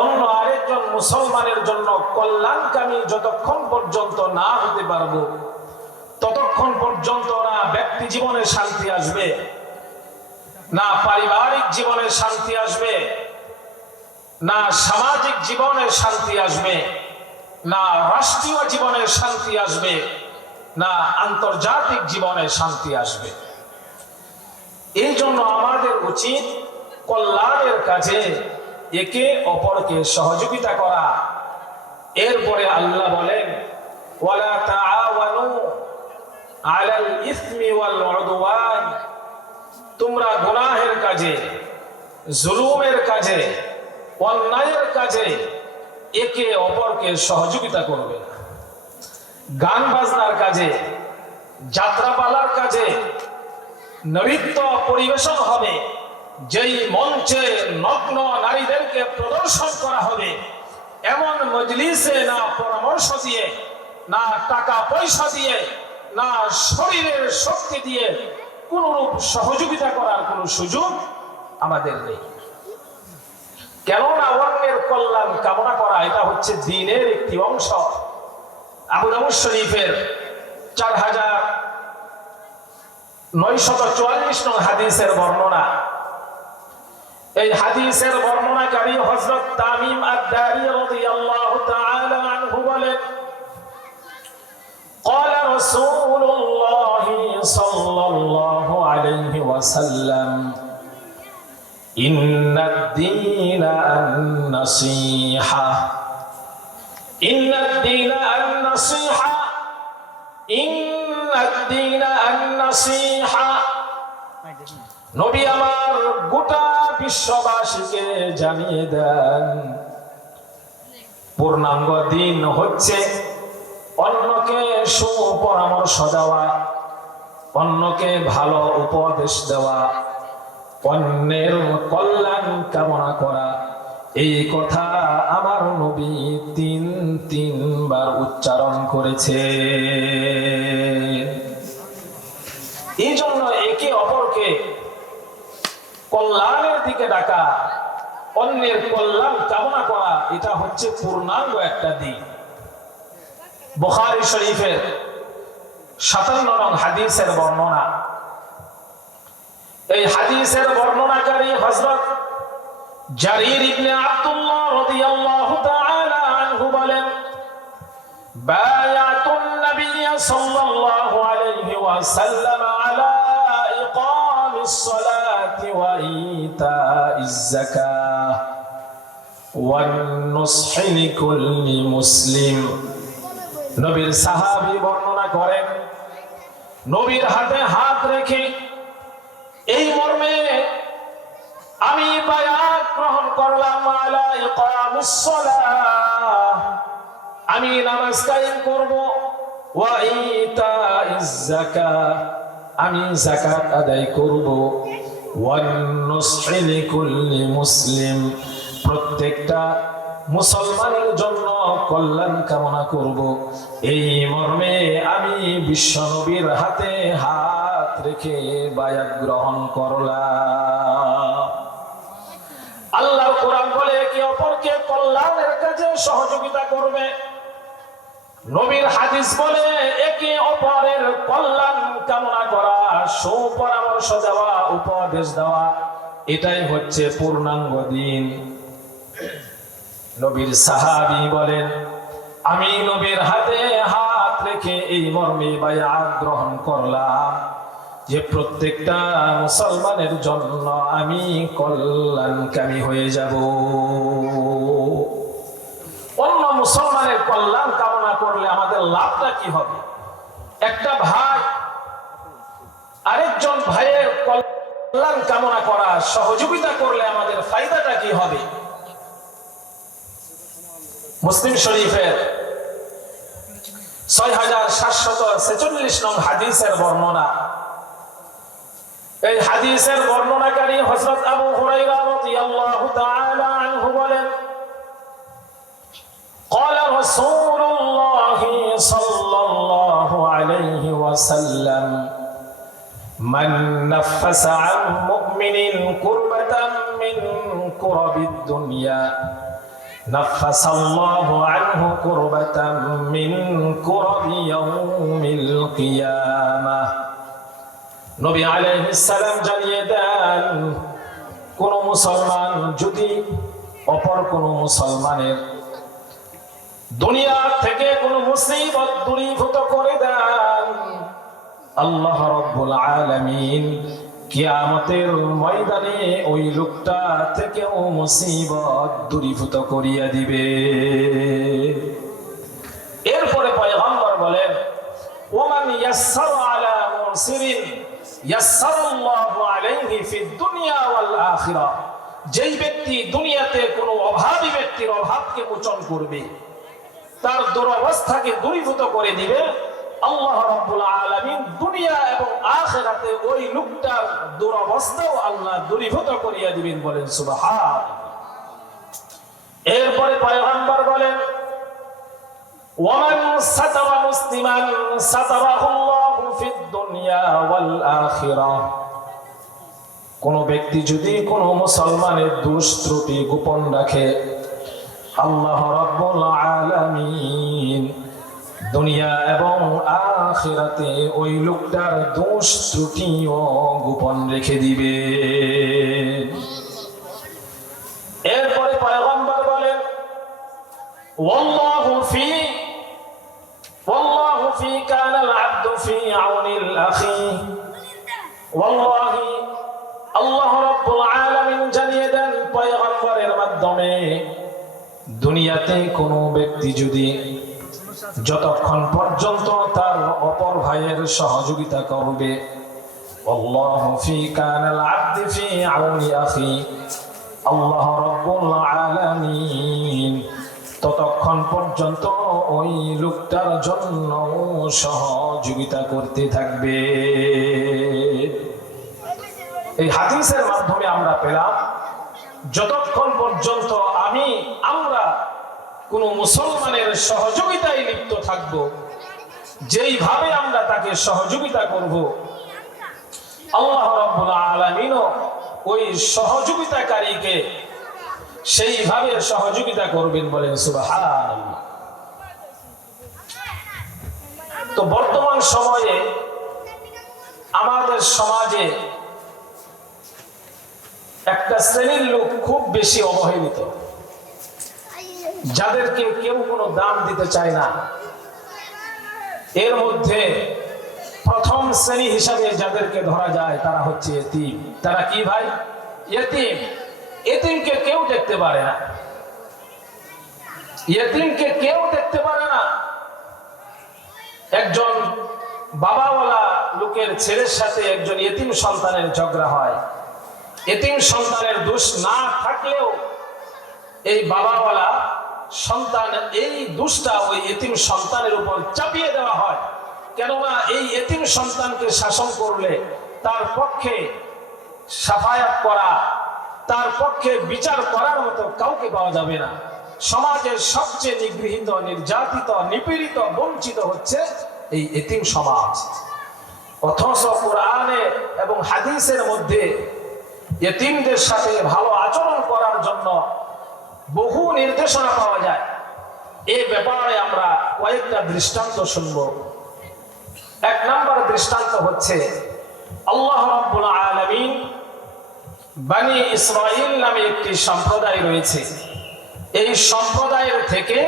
অন্য আরেকজন মুসলমানের জন্য কল্যাণকামী যতক্ষণ পর্যন্ত না হতে পারবো, ততক্ষণ পর্যন্ত না ব্যক্তি জীবনে শান্তি আসবে, না পারিবারিক জীবনে শান্তি আসবে, না সামাজিক জীবনে শান্তি আসবে, না রাষ্ট্রীয় জীবনে শান্তি আসবে, না আন্তর্জাতিক জীবনে শান্তি আসবে। এই জন্য আমাদের উচিত কল্যাণের কাজে একে অপরকে সহযোগিতা করা। এরপরে আল্লাহ বলেন, ওয়ালা তাআওয়ানু আলাল ইসমি ওয়াল উদওয়ান, তোমরা গুনাহের কাজে, জুলুমের কাজে, অন্যায়ের কাজে একে অপরকে সহযোগিতা করবে না। গান বাজনার কাজে, যাত্রাপালার কাজে, নৃত্য পরিবেশন হবে, যেই মঞ্চে নগ্ন নারীদেরকে প্রদর্শন করা হবে, এমন মজলিসে না পরামর্শ দিয়ে, না টাকা পয়সা দিয়ে, না শরীরের শক্তি দিয়ে কোন রূপ সহযোগিতা করার কোন সুযোগ আমাদের নেই। কেননা অন্যের কল্যাণ কামনা করা এটা হচ্ছে দ্বীনের একটি অংশ। আবু দাউদ শরীফের 4944 নং হাদিসের বর্ণনা। এই হাদিসের বর্ণনাকারী হযরত তামিম আদ-দারি রাদিয়াল্লাহু তাআলা আনহু বলেন, قال رسول الله صلى الله عليه وسلم إن الدين النصيحة إن الدين النصيحة إن الدين النصيحة। নবী আমার গোটা বিশ্ববাসীকে জানিয়ে দেন, পূর্ণাঙ্গ দিন হচ্ছে অন্যকে সুপরামর্শ দেওয়া, অন্যকে ভালো উপদেশ দেওয়া, অন্যের কল্যাণ কামনা করা। এই কথা আমার নবী তিনবার উচ্চারণ করেছে। এই জন্য একে অপরকে কল্যাণের দিকে ডাকা, অন্যের কল্যাণ কামনা করা, এটা হচ্ছে পূর্ণাঙ্গ একটা দিক। বুখারী শরীফের 57 নং হাদিসের বর্ণনা। এই হাদিসের বর্ণনাকারী হযরত জারীর ইবনে আব্দুল্লাহ রাদিয়াল্লাহু তাআলা আনহু বলেন, বায়াতুন নবী সাল্লাল্লাহু আলাইহি ওয়াসাল্লাম আলা ইকামিস সালাতি ওয়া ইতাইজ যাকাহ ওয়ান নুসহি লিকুল্লি মুসলিম। নবীর সাহাবী বর্ণনা করেন, নবীর হাতে হাত রেখে এই মর্মে আমি বায়াত গ্রহণ করলাম, আলা ইকামিস সালাহ, আমি নামাজ কায়েম করব, ওয়া ইতাইজ যাকাত, আমি যাকাত আদায় করব, ওয়ান নুসহি লিকুল্লি মুসলিম, প্রত্যেকটা মুসলমানের জন্য কল্যাণ কামনা করব। এই মর্মে আমি বিশ্ব নবীর হাতে হাত রেখে বায়াত গ্রহণ করলাম। আল্লাহর কোরআন বলে একে অপরকে কল্যাণের কাজে সহযোগিতা করবে। নবীর হাদিস বলে একে অপরের কল্যাণ কামনা করা, সুপরামর্শ দেওয়া, উপদেশ দেওয়া, এটাই হচ্ছে পূর্ণাঙ্গ দিন। নবীর সাহাবী বলেন, আমি নবীর হাতে হাত রেখে এই মর্মে বায়াত গ্রহণ করলাম যে প্রত্যেকটা মুসলমানের জন্য আমি কল্যাণকামী হয়ে যাব। অন্য মুসলমানের কল্যাণ কামনা করলে আমাদের লাভটা কি হবে? একটা ভাই আরেকজন ভাইয়ের কল্যাণ কামনা করা, সহযোগিতা করলে আমাদের ফায়দাটা কি হবে? মুসলিম শরীফের 6746 নং হাদিসের বর্ণনা। এই হাদিসের বর্ণনাকারী হযরত আবু হুরায়রা রাদিয়াল্লাহু তাআলা আনহু বলেন, قال رسول الله صلى الله عليه وسلم من نفس عن مؤمن كربة من كرب الدنيا نفس الله عنه كربة من كرب يوم القيامة। নবী আলাইহিস সালাম জানিয়ে দেন, কোন মুসলমান যদি অপর কোন মুসলমানের দুনিয়া থেকে কোন মুসিবত দূরীভূত করে দেন, আল্লাহ রাব্বুল আলামিন কিয়ামতের ময়দানে ওই লোকটা থেকেও মুসিবত দূরীভূত করিয়া দিবে। এরপরে পয়গম্বর বলেন, ওমান ইয়াসসারা আলা মুসিরিন ইয়াসসারাল্লাহু আলাইহি ফিদ দুনিয়া ওয়াল আখিরা। যেই ব্যক্তি দুনিয়াতে কোনো অভাবী ব্যক্তির অভাবকে মোচন করবে, তার দুরবস্থাকে দূরীভূত করে দিবে, আল্লাহ রাব্বুল আলামিন দুনিয়া এবং আখিরাতে ওই লোকটার দুরবস্থাও আল্লাহ দূরীভূত করিয়া দিবেন। বলেন সুবহানাল্লাহ। এরপরে পয়গম্বর বলেন, ওয়ামান সাতারা মুসলিমান সাতারাহুল্লাহু ফিদ দুনিয়া ওয়াল আখিরাহ। কোন ব্যক্তি যদি কোন মুসলমানের দোষ ত্রুটি গোপন রাখে, আল্লাহ রাব্বুল আলামিন দুনিয়া এবং আখিরাতে ওই লোকটার দোষ ত্রুটিও গোপন রেখে দিবে। এরপরে পয়গম্বর বলেন, ওয়াল্লাহু ফি কানাল আবদু ফি আউনিল আখি। ওয়াল্লাহি, আল্লাহ রাব্বুল আলামিন জানিয়ে দেন পয়গম্বরের মাধ্যমে, দুনিয়াতে কোনো ব্যক্তি যদি যতক্ষণ পর্যন্ত তার অপর ভাইয়ের সহযোগিতা করবে, আল্লাহু ফি কানাল আবদি ফি আউনি আখি, আল্লাহ রাব্বুল আলামিন ততক্ষণ পর্যন্ত ওই লোকটার জন্য সহযোগিতা করতে থাকবে। এই হাদিসের মাধ্যমে আমরা পেলাম, যতক্ষণ পর্যন্ত আমরা কোন মুসলমানের সহযোগিতায় লিপ্ত থাকব, যেইভাবে আমরা তাকে সহযোগিতা করব, আল্লাহ রাব্বুল আলামিনও ওই সহযোগিতাকারীকে সেইভাবে সহযোগিতা করবেন। বলেন সুবহানাল্লাহ। তো বর্তমান সময়ে আমাদের সমাজে একটা শ্রেণীর লোক খুব বেশি অবহেলিত, যাদেরকে কেউ কোনো দাম দিতে চায় না। এর মধ্যে প্রথম শ্রেণী হিসাবে যাদেরকে ধরা যায় তারা হচ্ছে এতিম। তারা কি ভাই? এতিম। এতিমকে কেউ দেখতে পারে না, এতিমকে কেউ দেখতে পারে না। একজন বাবাওয়ালা লোকের ছেলের সাথে একজন এতিম সন্তানের ঝগড়া হয়। এতিম সন্তানের দোষ না থাকলেও এই বাবাওয়ালা সন্তান এই দোষটা ওই এতিম সন্তানের উপর চাপিয়ে দেওয়া হয়। কেননা এই এতিম সন্তানকে শাসন করলে তার পক্ষে সাফায়াত করা, তার পক্ষে বিচার করার মতো কাউকে পাওয়া যাবে না। সমাজের সবচেয়ে নিগৃহীত, নির্যাতিত, নিপীড়িত, বঞ্চিত হচ্ছে এই এতিম সমাজ। অথচ কোরআনে এবং হাদিসের মধ্যে এতিমদের সাথে ভালো আচরণ করার জন্য বহু নির্দেশনা পাওয়া যায়। এই ব্যাপারে আমরা কয়েকটা দৃষ্টান্ত শুনব। এক নাম্বার দৃষ্টান্ত হচ্ছে, আল্লাহ রাব্বুল আলামিন বনি ইসরাঈল নামে একটি সম্প্রদায় রয়েছে। এই সম্প্রদায়ের থেকে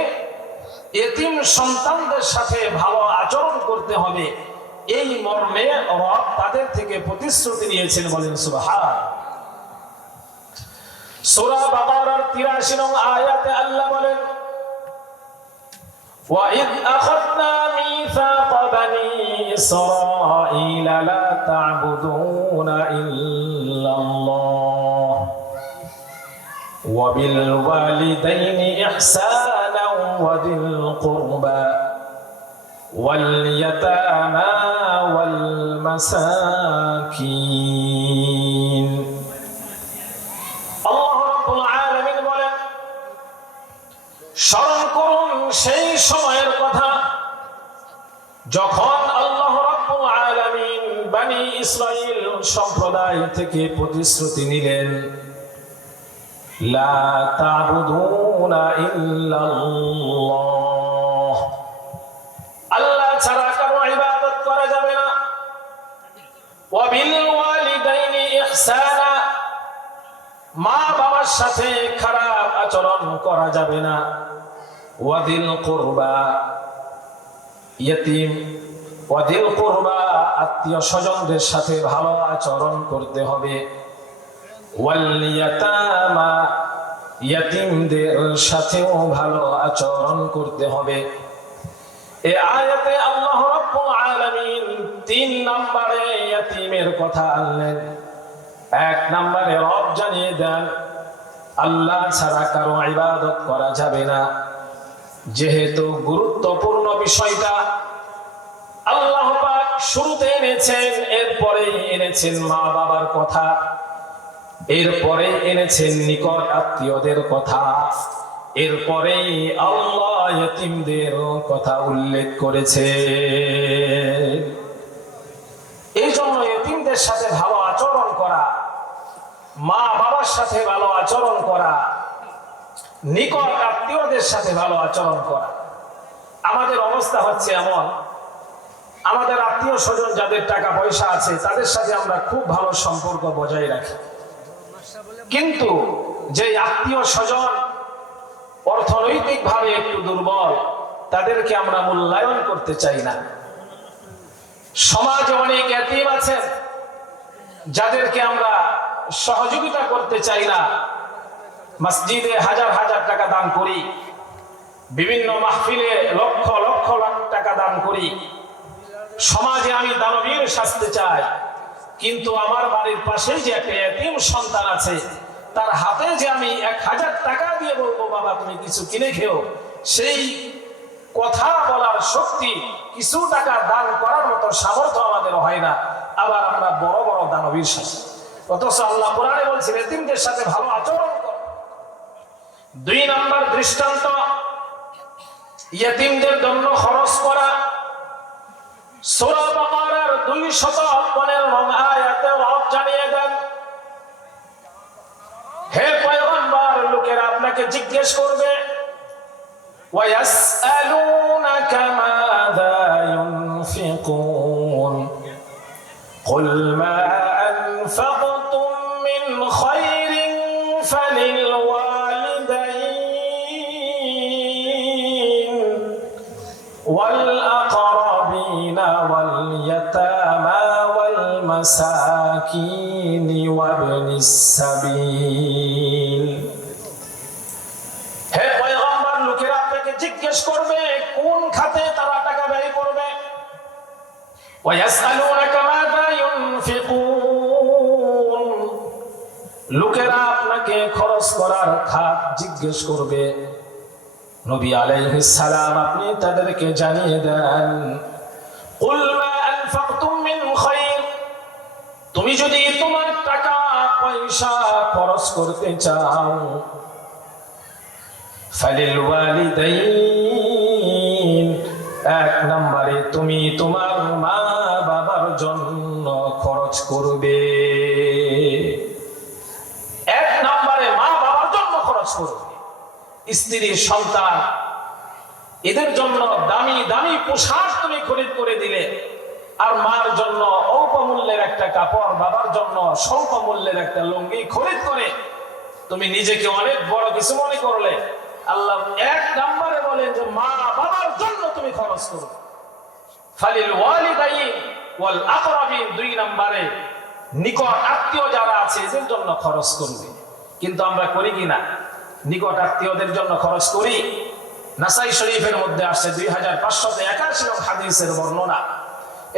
এতিম সন্তানদের সাথে ভালো আচরণ করতে হবে, এই মর্মে রব তাদের থেকে প্রতিশ্রুতি নিয়েছেন। বলেন সুবহানাল্লাহ। সূরা বাকারার 83 নং আয়াতে আল্লাহ বলেন, وَإِذْ أَخَذْنَا مِيثَاقَ بَنِي إسرائيل لا تعبدون إلا الله وبالوالدين إحسانا وذي القربى واليتامى والمساكين আল্লাহ রাব্বুল আলামিন বলেন, স্মরণ করুন সেই সময়ের কথা যখন আল্লাহ রাব্বুল আলামিন বনি ইসরাইল সম্প্রদায় থেকে প্রতিশ্রুতি নিলেন, লা তা'বুদুনা ইল্লাল্লাহ, আল্লাহ ছাড়া কারো ইবাদত করা যাবে না। ওয়া বিল ওয়ালিদাইনি ইহসানা, মা বাবার সাথে খারাপ আচরণ করা যাবে না। ওয়াদিল কুরবা, ইয়তিম ওয়াদিল কুরবা, আত্মীয় স্বজনদের সাথে ভালো আচরণ করতে হবে। ওয়াল ইয়াতামা, ইয়তিমদের সাথেও ভালো আচরণ করতে হবে। এই আয়াতে আল্লাহ রাব্বুল আলামিন 3 নম্বরে ইয়তিমের কথা আনলেন। 1 নম্বরে রব জানিয়ে দেন আল্লাহ ছাড়া কারো ইবাদত করা যাবে না। যেহেতু গুরুত্বপূর্ণ বিষয়টা আল্লাহ পাক শুরুতে এনেছেন, এরপরে এনেছেন মা বাবার কথা, এরপরে এনেছেন নিকট আত্মীয়দের কথা, এরপরে আল্লাহ ইয়তিমদের কথা উল্লেখ করেছে। এই জন্য ইয়তিমদের সাথে ভালো আচরণ করা, মা বাবার সাথে ভালো আচরণ করা, নিকট আত্মীয়দের সাথে ভালো আচরণ করা। আমাদের অবস্থা হচ্ছে এমন, আমাদের আত্মীয় স্বজন যাদের টাকা পয়সা আছে তাদের সাথে আমরা খুব ভালো সম্পর্ক বজায় রাখি, কিন্তু যে আত্মীয় স্বজন অর্থনৈতিক ভাবে একটু দুর্বল তাদেরকে আমরা মূল্যায়ন করতে চাই না। সমাজে অনেক এতিম আছেন যাদেরকে আমরা সহযোগিতা করতে চাই না। মসজিদে হাজার হাজার টাকা দান করি, বিভিন্ন মাহফিলে লক্ষ লক্ষ টাকা দান করি। সমাজে আমি দানবীর সাজতে চাই, কিন্তু আমার বাড়ির পাশেই যে একটা এতিম সন্তান আছে তার হাতে যে আমি 1000 টাকা দিয়ে বলবো বাবা তুমি কিছু কিনে খেও, সেই কথা বলার শক্তি, কিছু টাকা দান করার মতো সামর্থ্য আমাদের হয় না। আবার আমরা বড় বড় দানবীর সাথে, অথচ আল্লাহ কোরআনে বলছেন এতিমদের সাথে ভালো আচরণ করো। 2 নম্বর দৃষ্টান্ত, ইয়তিমদের জন্য খরচ করা। সূরা বাকারার 215 নং আয়াতে রব জানিয়ে দেন, হে পয়গম্বর, লোকেরা আপনাকে জিজ্ঞেস করবে, ওয়ায়াসআলুনাকা মাযা ইউনফিকুন কুল মা আনফাকতুম মিন খায়রিন ফালিল ওয়ালিদাইন ওয়াল আকরাবিন ওয়াল ইয়াতামা ওয়াল মাসাকিন ওয়াবনিস সাবিল। হে পয়গম্বর, লোকেরা আপনাকে জিজ্ঞেস করবে কোন খাতে তারা টাকা ব্যয় করবে। ওয়ায়াসআলুনাকা মাযা ইউনফিকুন, লোকেরা আপনাকে খরচ করার খাত জিজ্ঞেস করবে। নবী আলাইহিস সালাম আপনি তাদেরকে জানিয়ে দেন, কুল মা আনফাকতুম মিন খায়র, তুমি যদি তোমার টাকা পয়সা খরচ করতে চাও, ফালিল ওয়ালিদাইন, 1 নম্বরে তুমি তোমার মা বাবার জন্য খরচ করবে। 1 নম্বরে মা বাবার জন্য খরচ করবে। স্ত্রী সন্তান এদের জন্য দামি দামি পোশাক তুমি খরিদ করে দিলে, আর মার জন্য অল্প মূল্যের একটা কাপড়, বাবার জন্য স্বল্প মূল্যের একটা লুঙ্গি খরিদ করে তুমি নিজেকে অনেক বড় কিছু মনে করলে। আল্লাহ 1 নম্বরে বলেন যে মা বাবার জন্য তুমি খরচ করো। ফালিল ওয়ালিদাইন ওয়াল আকরাবিন, 2 নম্বরে নিকট আত্মীয় যারা আছে এদের জন্য খরচ করবে। কিন্তু আমরা করি কিনা? নিকট আত্মীয়দের জন্য খরচ করি। নাসাই শরীফের মধ্যে আসছে 2581 নং হাদিসের বর্ণনা,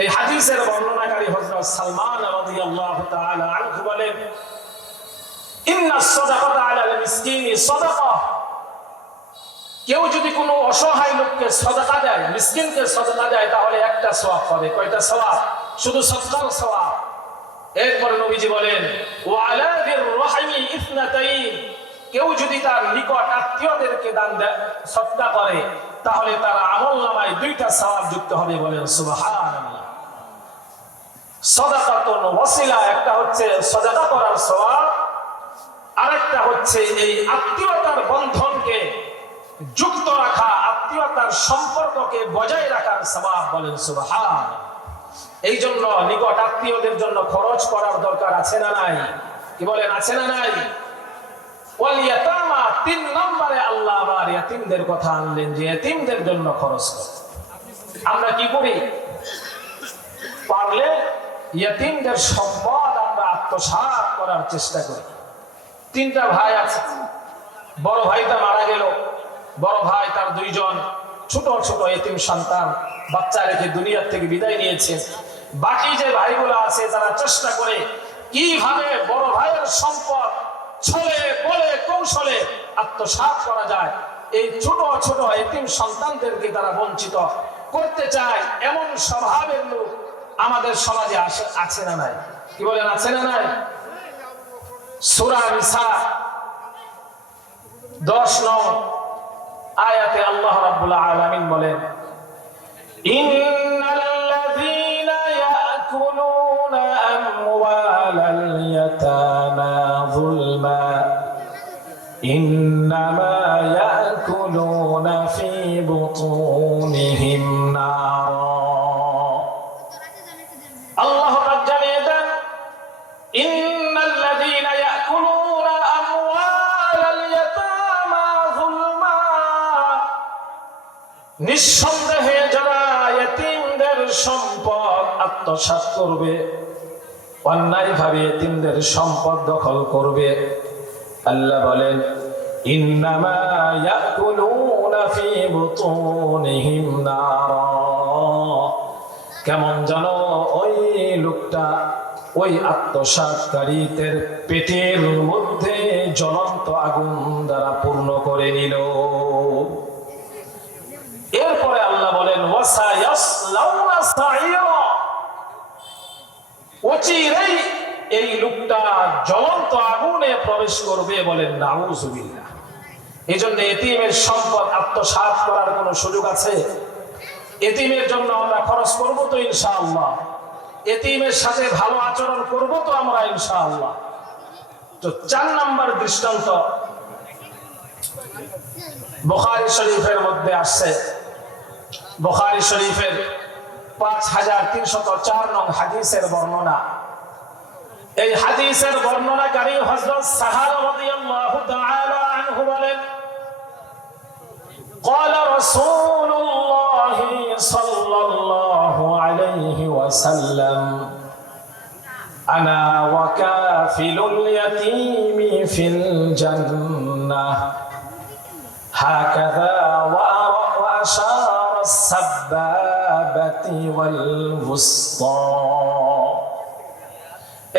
এই হাদিসের বর্ণনাকারী হযরত সালমান রাদিয়াল্লাহু তাআলা আনহু বলেন, ইন্নাস সাদাকাতা আলাল মিসকিনি সাদাকা। কেউ যদি কোনো অসহায় লোককে সাদাকা দেয়, মিসকিনকে সাদাকা দেয়, তাহলে একটা সওয়াব পাবে। কয়টা সওয়াব? শুধু সাদকার সওয়াব। এরপর নবীজি বলেন, ওয়া আলা যির রাহমি ইসনাতাইন। কেউ যদি তার নিকট আত্মীয়দেরকে দান দেয়, সদকা করে, তাহলে তার আমলনামায় দুইটা সওয়াব যুক্ত হবে। বলেন সুবহানাল্লাহ। সাদাকাতুন ওয়াসিলা, একটা হচ্ছে সাদাকা করার সওয়াব, আরেকটা হচ্ছে এই আত্মীয়তার বন্ধনকে যুক্ত রাখা, আত্মীয়তার সম্পর্ককে বজায় রাখার সওয়াব। বলেন সুবহানাল্লাহ। এই জন্য নিকট আত্মীয়দের জন্য খরচ করার দরকার আছে না নাই? কি বলেন, আছে না নাই? ওয়াল ইয়াতামা, 3 নম্বরে আল্লাহ আবার ইয়াতিমদের কথা আনলেন যে ইয়াতিমদের জন্য খরচ করো। আমরা কি করি? পারলে ইয়াতিমদের সম্পদ আমরা আত্মসাৎ করার চেষ্টা করি। 3টা ভাই আছে, বড় ভাইটা মারা গেল, বড় ভাই তার 2 জন ছোট ছোট এতিম সন্তান বাচ্চা রেখে দুনিয়ার থেকে বিদায় নিয়েছে। বাকি যে ভাইগুলো আছে তারা চেষ্টা করে কিভাবে বড় ভাইয়ের সম্পদ ছলে বলে কৌশলে আত্মসাৎ করা যায়। এই ছোট ছোট এতিম সন্তানদেরকে তারা বঞ্চিত করতে চায়, এমন স্বভাবের লোক আমাদের সমাজে আছে না নাই? কি বলেন, আছে না নাই? সূরা নিসা 10 নং আয়াতে আল্লাহ রাব্বুল আলামিন বলেন, ইন্নাল্লাযীনা ইয়াকুলুনা আমওয়ালাল ইয়াতামা যুলমা ইন্নামা ইয়াকুলুনা ফী বুতুনিহিম নারা। আল্লাহ পাক জানিয়ে দেন, ইন্নাল্লাযীনা ইয়াকুলুনা আমওয়ালাল ইয়াতামা যুলমা, নিঃসন্দেহে যারা এতিমদের সম্পদ আত্মসাৎ করবে, অন্যায়ভাবে এতিমদের সম্পদ দখল করবে, আল্লাহ বলেন ইন্নামা ইয়াকুলুনা ফী বুতুনিহিম নারা। কেমন যেন ওই লোকটা ওই আত্মসাৎকারীদের পেটের মধ্যে জ্বলন্ত আগুন দ্বারা পূর্ণ করে নিল। এরপরে আল্লাহ বলেন ওয়াসায়াসলাউনা সাইরা, অচিরেই এই লোকটা জ্বলন্ত আগুনে প্রবেশ করবে। বলেন নাউযুবিল্লাহ। এজন্য এতিমের সম্পদ আত্মসাৎ করার কোনো সুযোগ আছে? এতিমের জন্য আমরা খরচ করব তো ইনশাআল্লাহ, এতিমের সাথে ভালো আচরণ করব তো আমরা ইনশাআল্লাহ। তো 4 নম্বর দৃষ্টান্ত বুখারী শরীফের মধ্যে আসছে। বুখারী শরীফের 5304 নং হাদিসের বর্ণনা। এই হাদিসের বর্ণনাকারী হযরত সাহাবা রাদিয়াল্লাহু তাআলা আনহু বলেন, قال رسول الله صلى الله عليه وسلم أنا وكافل اليتيم في الجنة هكذا وأشار السبابة والوسطى।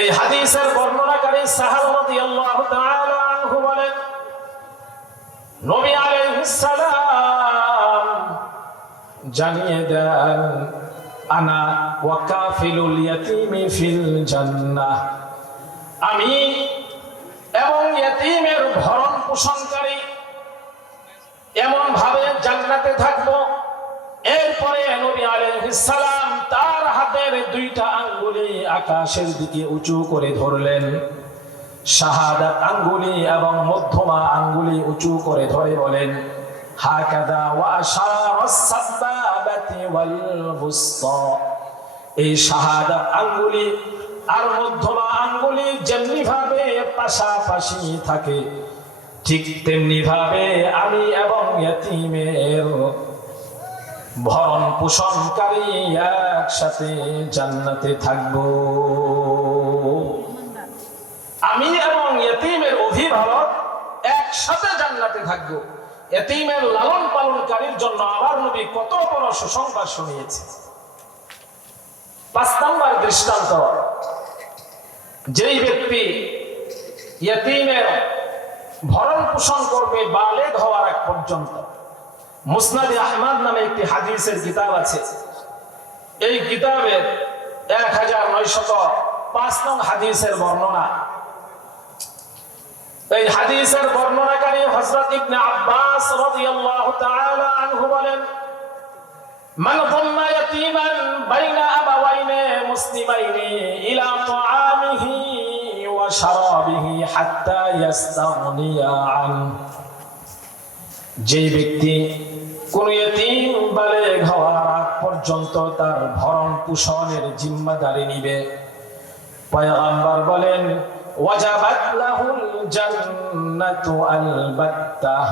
এই হাদিসের বর্ণনাকারী সাহাবা রাদিয়াল্লাহু তাআলা আনহু বলেন, নবী আলাইহিস সালাম জানিয়ে দেন, আনা ওয়া কাফিলুল ইয়াতীমি ফিল জান্নাহ, আমি এবং ইতিমের ভরণ পোষণকারী এমন ভাবে জান্নাতে থাকব। এরপরে নবী আলাইহিস সালাম তার হাতের 2টা আঙ্গুলি আকাশের দিকে উঁচু করে ধরলেন, শাহাদাত আঙ্গুলি এবং মধ্যমা আঙ্গুলি উঁচু করে ধরে বলেন, হাকাদা ওয়া আশারাস সাবাবাতি ওয়াল বুসতা। এই শাহাদাত আঙ্গুলি আর মধ্যমা আঙ্গুলি যেমনি ভাবে পাশাপাশি থাকে, ঠিক তেমনি ভাবে আমি এবং ইতিমের ভরণ পোষণকারী একসাথে জান্নাতে থাকব। আমি এবং ইতিমের অভিভাবক একসাথে জান্নাতে থাকব। ইতিমের লালন পালনকারীর জন্য আমার নবী কত বড় সুসংবাদ শুনিয়েছে। 5 নম্বর দৃষ্টান্ত, যেই ব্যক্তি ইয়তীমের ভরণ পোষণ করবে বালেগ হওয়ার আগ পর্যন্ত। মুসনাদে আহমদ নামে একটি হাদিসের কিতাব আছে, এই কিতাবের 1905 নং হাদিসের বর্ণনা। এই হাদিসের বর্ণনাকারী হযরত ইবনে আব্বাস রাদিয়াল্লাহু তাআলা আনহু বলেন, মান যাম্মা ইয়াতীমান বাইনা আবাওয়াইনি মুসলিমাইনি ইলা তাআমিহি ওয়া শারাবিহি হাত্তা ইস্তাগনিয়া আন। যে ব্যক্তি কোন ইয়তীম বালেগ হওয়ার আগ পর্যন্ত তার ভরণ পোষণের জিম্মাদারি নিবে, পয়গম্বর বলেন ওয়াজাবাত লাহুল জান্নাতু আলবাত্তাহ,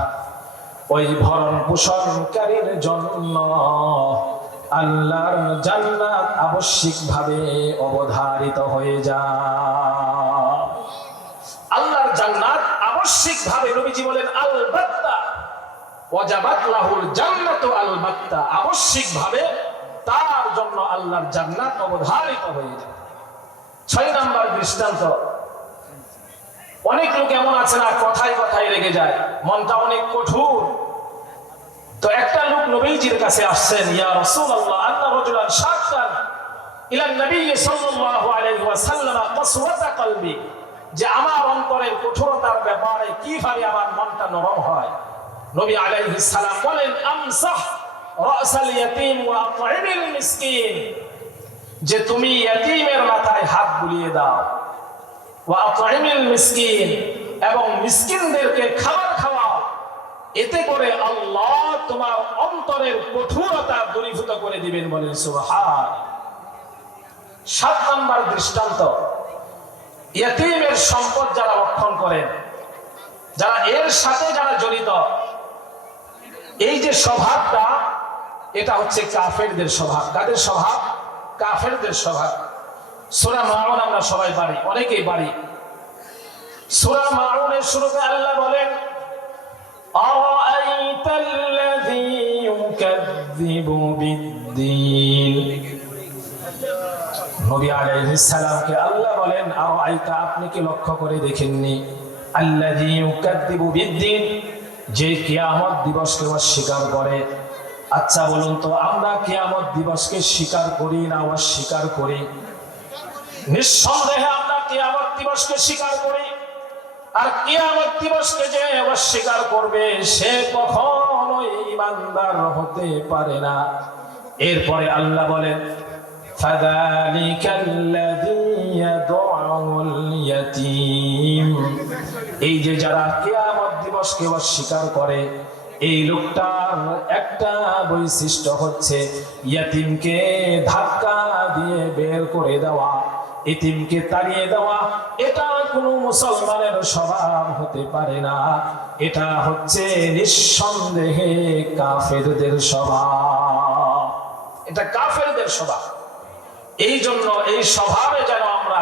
ওই ভরণ পোষণকারীর জন্য আল্লাহর জান্নাত আবশ্যিকভাবে অবধারিত হয়ে যায়। আল্লাহর জান্নাত আবশ্যিকভাবে, নবীজি বলেন আলবাত্তাহ, ওয়াজাবাত লাহুল জান্নাতু আলবাত্তাহ, আবশ্যিকভাবে তার জন্য আল্লাহর জান্নাত অবধারিত হয়ে যায়। 6 নম্বর দৃষ্টান্ত, অনেক লোক এমন আছে না, কথায় কথায় রেগে যায়, মনটা অনেক কঠোর। তো একটা লোক নবীজির কাছে আসছেন, ইয়া রাসূলুল্লাহ আন্না রাজুলান শাকান ইলা নবী সাল্লাল্লাহু আলাইহি ওয়াসাল্লাম কসওয়াতা কলবি, যে আমার অন্তরের কঠোরতার ব্যাপারে কিভাবে আমার মনটা নরম হয়। নবী আলাইহিস সালাম বলেন আমসাহ রাসাল ইয়াতীম ওয়া আত'ইমিল মিসকিন, যে তুমি ইয়াতীমের মাথায় হাত বুলিয়ে দাও, ওয়া আত'ইমিল মিসকিন, এবং মিসকিনদেরকে খাবার খাওয়াও, এতে করে আল্লাহ তোমার অন্তরের কঠোরতা দূরীভূত করে দিবেন। বলেন সুবহান। 7 নম্বর দৃষ্টান্ত, ইয়াতীমের সম্পদ যারা রক্ষণ করেন, যারা এর সাথে যারা জড়িত, এই যে স্বভাবটা, এটা হচ্ছে কাফেরদের স্বভাব। কাদের স্বভাব? কাফেরদের স্বভাব। সূরা মাউন আমরা সবাই পারি, অনেকেই পারি। সূরা মাউনের শুরুতে আল্লাহ বলেন আরাআইতাল্লাযী ইউকাযযিবু বিদ্দীন। নবী আলাইহিস সালামকে আল্লাহ বলেন আরাআইতা, আপনি কি লক্ষ্য করে দেখেননি, আল্লাযী ইউকাযযিবু বিদ্দীন, যে কিয়ামত দিবসকে অস্বীকার করে। আচ্ছা বলুন তো, আমরা কিয়ামত দিবসকে স্বীকার করি না অস্বীকার করি? নিঃসন্দেহে আমরা কিয়ামত দিবসকে স্বীকার করি। আর কিয়ামত দিবসকে যে অস্বীকার করবে সে কখনোই ঈমানদার হতে পারে না। এরপরে আল্লাহ বলেন ফাযালিকাল্লাযী ইয়াদউল ইয়াতীম, এই যে যারা কিয়ামত দিবসকে অস্বীকার করে, এই লোকটার একটা বৈশিষ্ট্য হচ্ছে ইয়াতীমকে ধাক্কা দিয়ে বের করে দেওয়া, এতিমকে তাড়িয়ে দেওয়া। এটা কোনো মুসলমানের স্বভাব হতে পারে না, এটা হচ্ছে নিঃসন্দেহে কাফেরদের স্বভাব। এটা কাফেরদের স্বভাব। এই জন্য এই স্বভাবে যেন আমরা,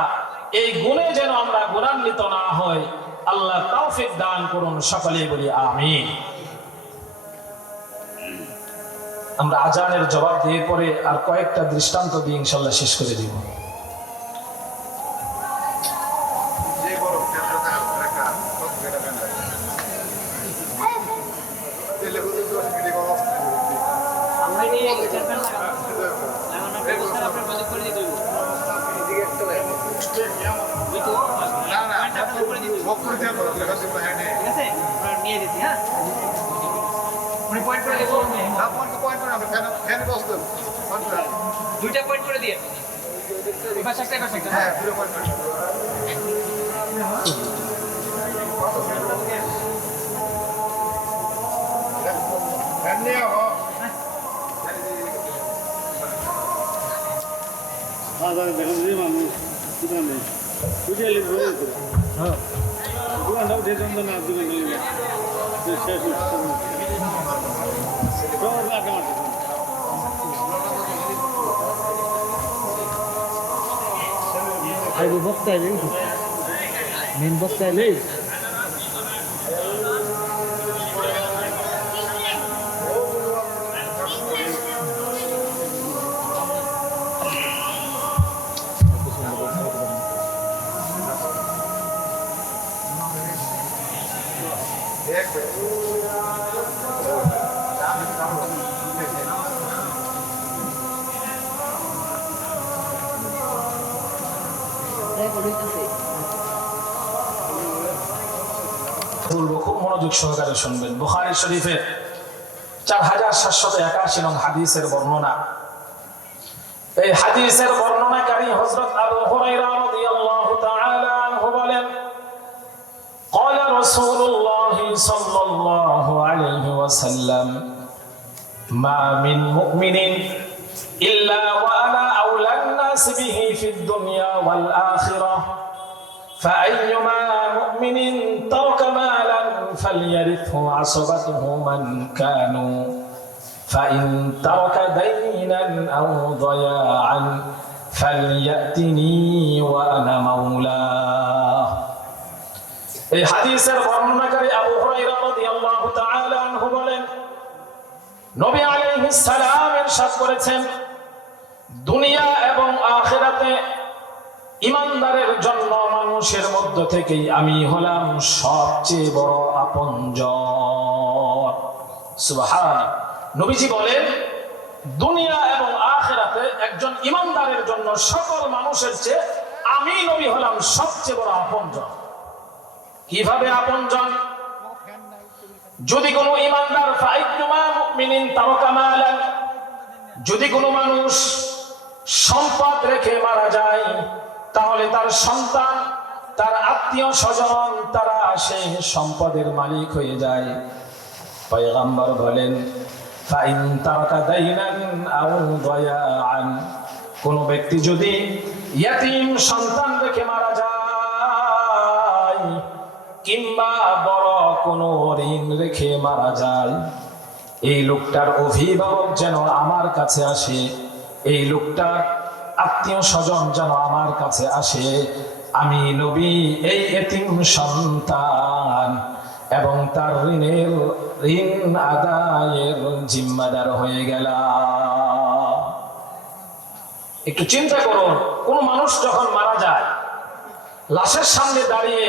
এই গুণে যেন আমরা গুণান্বিত না হই, আল্লাহ তৌফিক দান করুন। সকলেই বলি আমিন। আমরা আজানের জবাব দিয়ে পরে আর কয়েকটা দৃষ্টান্ত দিয়ে ইনশাআল্লাহ শেষ করে দিব। দুইটা পয়েন্ট করে দিয়ে বক্তা মেন বক্তা নেই। বলবো, খুব মনোযোগ সহকারে শুনবেন। বুখারী শরীফের 4781 নং হাদিসের বর্ণনা। এই হাদিসের বর্ণনাকারী হযরত আবু হুরায়রা রাদিয়াল্লাহু তাআলা আনহু বলেন, قال رسول الله صلى الله عليه وسلم ما من مؤمن إلا وأنا أولى الناس به في الدنيا والآخرة فأيما مؤمن ترك مالا فليرثه عصبته من كانوا فإن ترك دينا أو ضياعا فليأتني وأنا مولاه। এই হাদিসের বর্ণনাকারী আবু হুরায়রা রাদিয়াল্লাহু তাআলা আনহু বলেন, নবী আলাইহিস সালাম ইরশাদ করেছেন, দুনিয়া এবং আখিরাতে ঈমানদারের জন্য মানুষের মধ্য থেকেই আমি হলাম সবচেয়ে বড় আপনজন। সুবহানাল্লাহ। নবীজি বলেন, দুনিয়া এবং আখিরাতে একজন ঈমানদারের জন্য সকল মানুষের চেয়ে আমি নবী হলাম সবচেয়ে বড় আপনজন। কিভাবে আপনজন? যদি কোনো ঈমানদার ফাইতুমা মুমিনিন তারাকা মালান, যদি কোনো মানুষ সম্পদ রেখে মারা যায়, তাহলে তার সন্তান, তার আত্মীয় স্বজন তারা সেই সম্পদের মালিক হয়ে যায়। পয়গম্বর বলেন, ফাইন তারাকা দাইনান আও দায়াআন, কোন ব্যক্তি যদি ইয়াতীম সন্তান রেখে মারা যায় কিংবা বড় কোনো ঋণ রেখে মারা যায়, এই লোকটার অভিভাবক যেন আমার কাছে আসে, এই লোকটার আত্মীয় স্বজন যেন আমার কাছে আসে, আমি নবী এই এতিম সন্তান এবং তার ঋণ আদায়ের জিম্মাদার হয়ে গেলাম। একটু চিন্তা করুন, কোন মানুষ যখন মারা যায়, লাশের সামনে দাঁড়িয়ে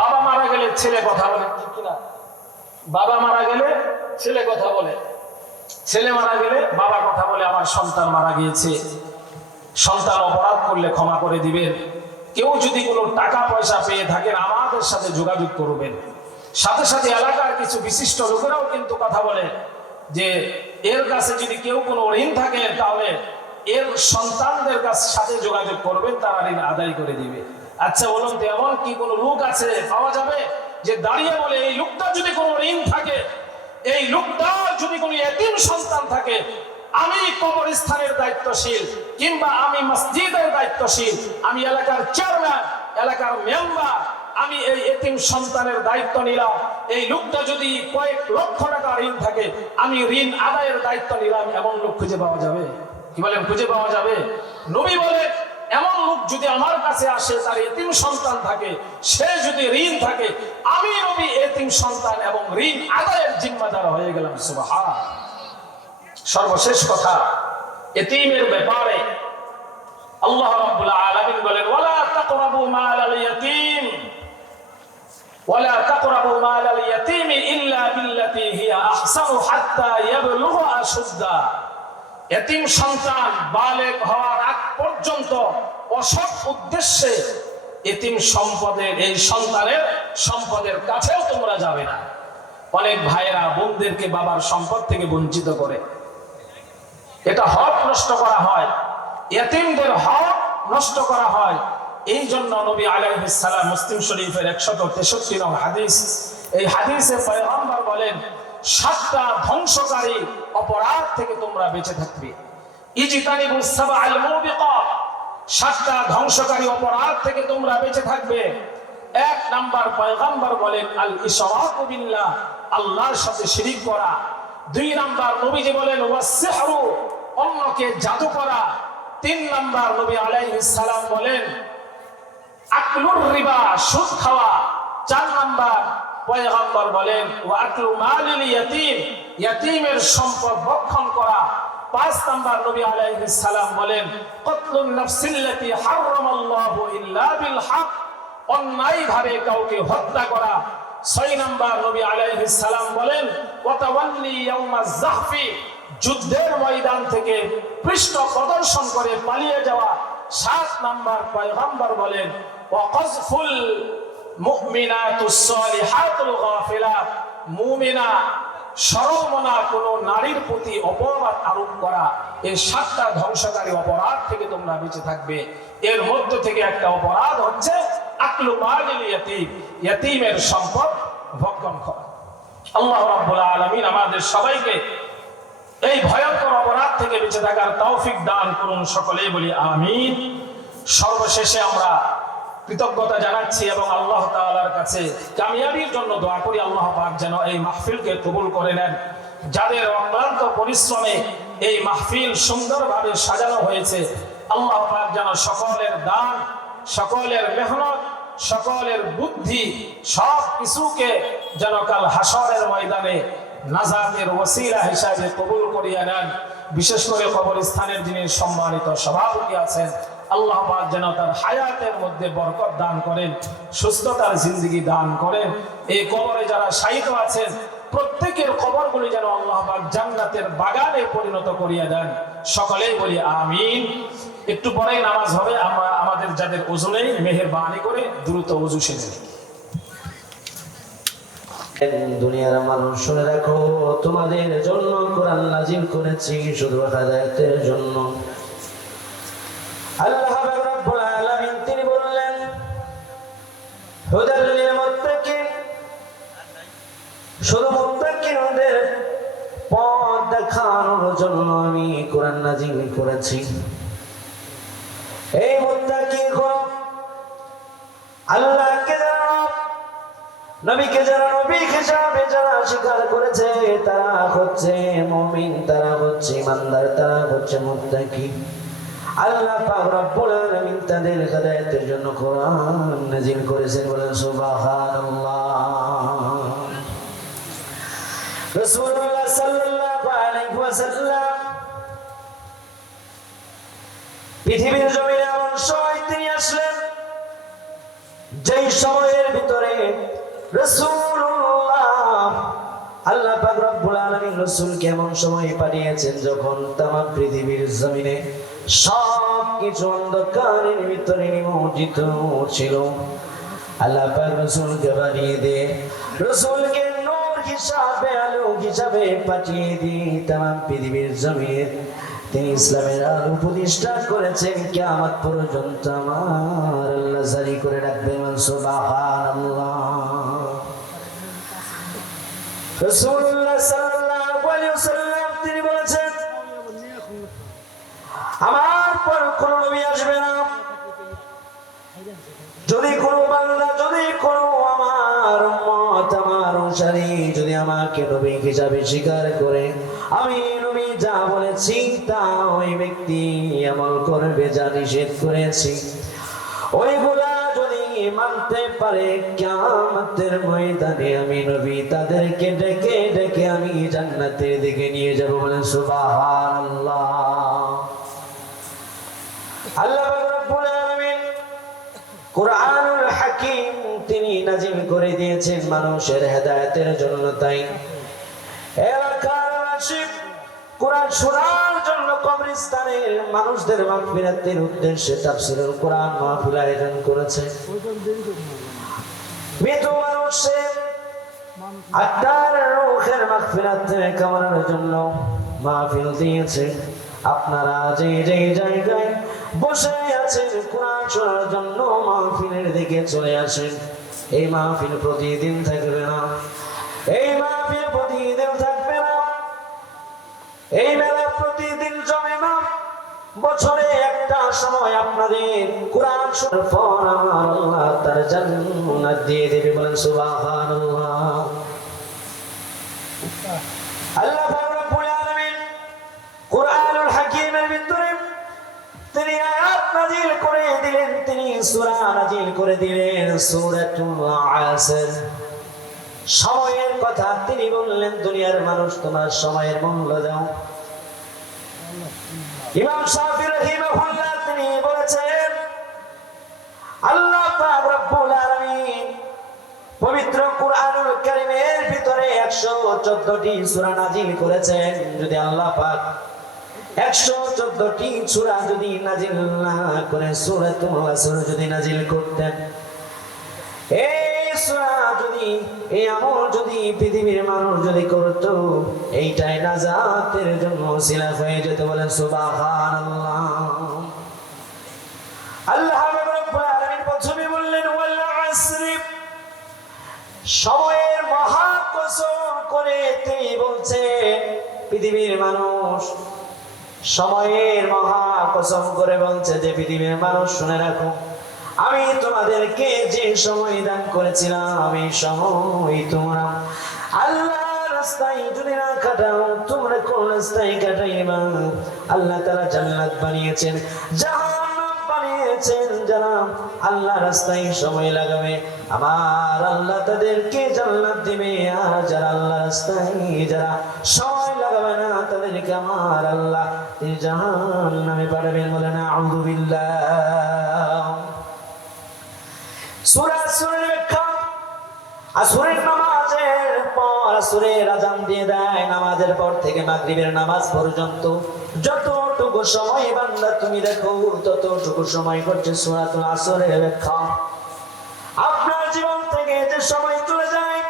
বাবা মারা গেলে ছেলে কথা বলে, ঠিক কিনা? বাবা মারা গেলে ছেলে কথা বলে, ছেলে মারা গেলে বাবা কথা বলে, আমার সন্তান মারা গিয়েছে, সন্তান অপরাধ করলে ক্ষমা করে দিবেন, কেউ যদি কোনো টাকা পয়সা পেয়ে থাকেন আমাদের সাথে যোগাযোগ করবেন। সাথে সাথে এলাকার কিছু বিশিষ্ট লোকেরাও কিন্তু কথা বলে যে এর কাছে যদি কেউ কোনো ঋণ থাকে তাহলে এর সন্তানদের সাথে যোগাযোগ করবেন, তারা ঋণ আদায় করে দিবে। আচ্ছা বলুন তো, এমন কি কোনো লোক আছে পাওয়া যাবে যে দাঁড়িয়ে বলে এই লোকটা যদি কোনো ঋণ থাকে, এই লোকটার যদি কোনো এতিম সন্তান থাকে, আমি কবরস্থানের দায়িত্বশীল কিংবা আমি মসজিদের দায়িত্বশীল, আমি এলাকার চেয়ারম্যান, এলাকার মেম্বার, আমি এই এতিম সন্তানের দায়িত্ব নিলাম, এই লোকটা যদি কয়েক লক্ষ টাকা ঋণ থাকে আমি ঋণ আদায়ের দায়িত্ব নিলাম, এমন লোক খুঁজে পাওয়া যাবে? কি বলেন, খুঁজে পাওয়া যাবে? নবী বলে, এমন লোক যদি আমার কাছে আসে, তার এতিম সন্তান থাকে, সে যদি ঋণ থাকে, আমি নবী এতিম সন্তান এবং ঋণ আদায়ের জিম্মাদার হয়ে গেলাম। সুবহানাল্লাহ। সর্বশেষ কথা, এতিমের ব্যাপারে আল্লাহ রাব্বুল আলামিন বলেন, ওয়ালা তাকরাবু মালাল ইয়াতীম ওয়ালা তাকরাবু মালাল ইয়াতীম ইল্লা বিল্লাতী হিয়া আহসানু হাত্তা ইয়াবলুগা আশুদ্দা। এতিম সন্তান বালেগ হওয়ার আগ পর্যন্ত অসৎ উদ্দেশ্যে এতিম সম্পদের, এই সন্তানের সম্পদের কাছেও তোমরা যাবে না। অনেক ভাইরা বোনদেরকে বাবার সম্পদ থেকে বঞ্চিত করে, এটা হক নষ্ট করা হয়, এতিমদের হক নষ্ট করা হয়। এই জন্য নবী আলাইহিস সালাম মুসলিম শরীফের 163 নং হাদিস, এই হাদিসে পয়গম্বর বলেন, 7টা ধ্বংসকারী অপরাধ থেকে তোমরা বেঁচে থাকবে। ইজতানিবুস সাবআল মুবিকাত, 7টা ধ্বংসকারী অপরাধ থেকে তোমরা বেঁচে থাকবে। 1 নাম্বার পয়গম্বর বলেন, আল ইশরাকু বিল্লাহ, আল্লাহর সাথে শিরিক করা। 2 নাম্বার নবীজি বলেন, ওয়াস সিহরু, অন্যকে জাদু করা। 3 নাম্বার নবী আলাইহিস সালাম বলেন, আকলুর রিবা, সুদ খাওয়া। 4 নাম্বার পয়গম্বর বলেন, ওয়া আকলু মালিল ইয়াতীম, ইয়াতীমের সম্পদ ভক্ষণ করা। 5 নাম্বার নবী আলাইহিস সালাম বলেন, কতলুন নাফসিল্লাতী হারামাল্লাহু ইল্লা বিল হক, অন্যায়ভাবে কাউকে হত্যা করা। 6 নাম্বার নবী আলাইহিস সালাম বলেন ওয়াতাওয়াল্লি ইয়াউমাজ যাহফি, যুদ্ধের ময়দান থেকে পৃষ্ঠ প্রদর্শন করে পালিয়ে যাওয়া। 7 নাম্বার পয়গম্বর বলেন ওয়াকাযফুল মুমিনাতুস সালিহাতুল গাফিলাত, মুমিনা সরলমনা কোন নারীর প্রতি অপবাদ আরোপ করা। এই 7টা ধ্বংসকারী অপরাধ থেকে তোমরা বেঁচে থাকবে। এর মধ্য থেকে একটা অপরাধ হচ্ছে আকলু মালিল ইয়াতীম, ইয়াতীমের সম্পদ ভক্ষণ করা। আল্লাহ রাব্বুল আলামিন আমাদের সবাইকে এই ভয়ঙ্কর অপরাধ থেকে বেঁচে থাকার তৌফিক দান করুন, সকলেই বলি আমিন। সর্বশেষে আমরা কৃতজ্ঞতা জানাচ্ছি এবং আল্লাহ তাআলার কাছে কামিয়াবির জন্য দোয়া করি আল্লাহ পাক যেন এই মাহফিলকে কবুল করে নেন। যাদের অক্লান্ত পরিশ্রমে এই মাহফিল সুন্দরভাবে সাজানো হয়েছে, আল্লাহ পাক যেন সকলের দান, সকলের মেহনত, সকলের বুদ্ধি সব কিছুকে যেন কাল হাসরের ময়দানে নাজাতের ওসিলা হিসাবে কবুল করিয়া নেন। বিশেষ করে কবরস্থানের যিনি সম্মানিত সভাপতি আছেন, আল্লাহ পাক যেন তার হায়াতের মধ্যে বরকত দান করেন, সুস্থতার জিন্দেগি দান করেন। এই কবরে যারা শায়িত আছেন প্রত্যেকের কবরগুলি যেন আল্লাহ পাক জান্নাতের বাগানে পরিণত করিয়া দেন, সকলেই বলি আমিন। একটু পরেই নামাজ হবে, আমরা আমাদের যাদের ওযু নেই মেহেরবানি করে দ্রুত ওযু সেরে নিন। দুনিয়ার মানুষ শুনে রাখো, তোমাদের জন্য কোরআন নাযিল করেছি শুধু হেদায়েতের জন্য। আল্লাহ রাব্বুল আলামিন তিনি বললেন হুদাল লিল মুত্তাকিন, শুধু মুত্তাকিনদের পথ দেখানোর জন্য আমি কোরআন নাযিল করেছি। এই মুত্তাকিগণ আল্লাহকে যারা, নবীকে যারা নবী হিসাবে যারা স্বীকার করেছে তারা হচ্ছে মুমিন, তারা হচ্ছে ইমানদার, তারা হচ্ছে মুত্তাকি। আল্লাহ পাক রব্বুল আলামিন তাদের হেদায়েতের জন্য কোরআন নাযিল করেছেন, বলেন সুবহানাল্লাহ। রাসূলুল্লাহ সাল্লাল্লাহু আলাইহি ওয়াসাল্লাম পৃথিবীর জমিনে এমন সময় তিনি আসলেন যেই সময়ের ভিতরে রাসূলুল্লাহ, আল্লাহ পাক রব্বুল আলামিন রাসূলকে এমন সময় পাঠিয়েছেন যখন তামাম পৃথিবীর জমিনে সব কিছু অন্ধকারের ভিতরে নিমজ্জিত ছিল। আল্লাহ পাক রাসূলকে পাঠিয়ে দিয়ে রাসূলকে নূর হিসাবে, আলো হিসাবে পাঠিয়ে দিয়ে তামাম পৃথিবীর জমিনে তিনি ইসলামের আলো প্রতিষ্ঠা করেছেন। কিয়ামত পর্যন্ত আমার আল্লাহ জারি করে রাখবেন, সুবহানাল্লাহ। রাসূলুল্লাহ সাল্লাল্লাহু আলাইহি ওয়াসাল্লাম তিনি বলেছেন আমার পর কোন নবী আসবে না, যদি কোন বান্দা, যদি কোন আমার উম্মত, আমার অনুসারী যদি আমাকে নবী হিসাবে স্বীকার করে, আমি নবী যা বলেছি তা ওই ব্যক্তি আমল করবে, যা নিষেধ করেছি ওইগুলা যদি মানতে পারে, কিয়ামতের ময়দানে আমি নবী তাদেরকে ডেকে ডেকে আমি জান্নাতের দিকে নিয়ে যাব, বলেন সুবহানাল্লাহ। আল্লাহ রাব্বুল আলামিন কুরআনুল হাকীম তিনি নাযিল করে দিয়েছেন মানুষের হেদায়েতের জন্য। তাই এলাকার বাসী কুরআন শোনার জন্য কবরস্থানের মানুষদের মাগফিরাতের উদ্দেশ্যে তাফসীরুল কুরআন মাহফিল আয়োজন করেছে। মৃত মানুষের আত্মার রূহের মাগফিরাত কামনার জন্য মাহফিল দিয়েছে। আপনারা যে যে জায়গায় বসে আছেন কুরআন শোনার জন্য মাহফিলের দিকে চলে আসেন। এই মাহফিল প্রতিদিন থাকবে না, এই মাহফিল প্রতিদিন থাকবে না, এই মেলা প্রতিদিন জমে না। বছরে একটা সময় আপনাদের কুরআন শোনার পর আমার আল্লাহ তার জান্নাত দিয়ে দেবে, বলেন সুবহানাল্লাহ। আল্লাহ রাব্বুল আলামিন কুরআনুল হাকীমের ভিতরে তিনি আয়াত নাযিল করে দিলেন, তিনি সূরা নাযিল করে দিলেন সূরাতুল আসর। সময়ের কথা তিনি বললেন, দুনিয়ার মানুষ তোমরা সময়ের মূল্য দাও। ইমাম শাফিঈ রাহিমাহুল্লাহ তিনি বলেছেন আল্লাহ পাক রব্বুল আলামিন পবিত্র কুরআন 114টি সূরা নাজিল করেছেন। যদি আল্লাহ পাক 114টি সূরা যদি নাজিল না করে সূরাতুল আসর যদি নাজিল করতেন, এই সূরা যদি, এই আমল যদি পৃথিবীর মানুষ যদি করত, এইটাই নাজাতের জন্য ওসিলা হয়ে যেত। বলেন সুবহানাল্লাহ। আল্লাহ রাব্বুল আলামিন প্রথমে বললেন ওয়াল আসরি, সময়ের মহা কসম করে তিনি বলছেন, পৃথিবীর মানুষ সময়ের মহা কসম করে বলছে যে পৃথিবীর মানুষ শুনে রাখো, আমি তোমাদেরকে যে সময় দান করেছিলাম এই সময় তোমরা আল্লাহর রাস্তায় যদি না কাটাও, তোমরা কোন রাস্তায় কাটাইবা? আল্লাহ তাআলা জান্নাত বানিয়েছেন, জাহান্নাম বানিয়েছেন। যারা আল্লাহর রাস্তায় সময় লাগাবে আমার আল্লাহ তাদেরকে জান্নাত দিবে, আর যারা আল্লাহর রাস্তায় যারা সময় লাগাবে না তাদেরকে আমার আল্লাহ তিনি জাহান্নামে পাঠাবেন। বলেন আউযু বিল্লাহ। সূরা আসরের ব্যাখ্যা, আসরের নামাজের পর আসরের আযান দিয়ে দেয়, নামাজের পর থেকে মাগরিবের নামাজ পর্যন্ত যতটুকু সময় বান্দা তুমি দেখো ততটুকু সময় করছে সূরাতুল আসরের ব্যাখ্যা। আপনার জীবন থেকে যে সময় চলে যায়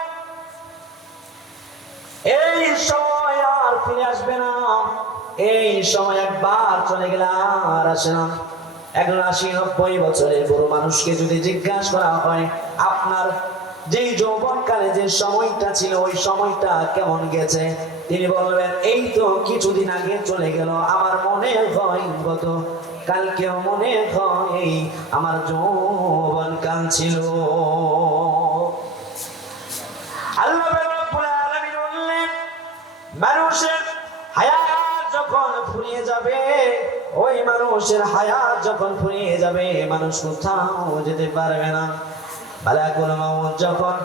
এই সময় আর ফিরে আসবে না। এই সময় একবার চলে গেলে আর আসে না। 80-90 বছরের বড় মানুষকে যদি জিজ্ঞাসা করা হয় আপনার যে যৌবনকালে যে সময়টা ছিল ওই সময়টা কেমন গেছে, তিনি বলবেন এই তো কিছুদিন আগে চলে গেল, আমার মনে হয় গত কালকেও মনে হয় আমার যৌবনকাল ছিল। আল্লাহ রাব্বুল আলামিন বললেন মানুষের হায়াত যখন ফুরিয়ে যাবে, ওই মানুষের হায়াত যখন ফুরিয়ে যাবে মানুষ কোথাও যেতে পারবে না। মালাকুল মাউত যখন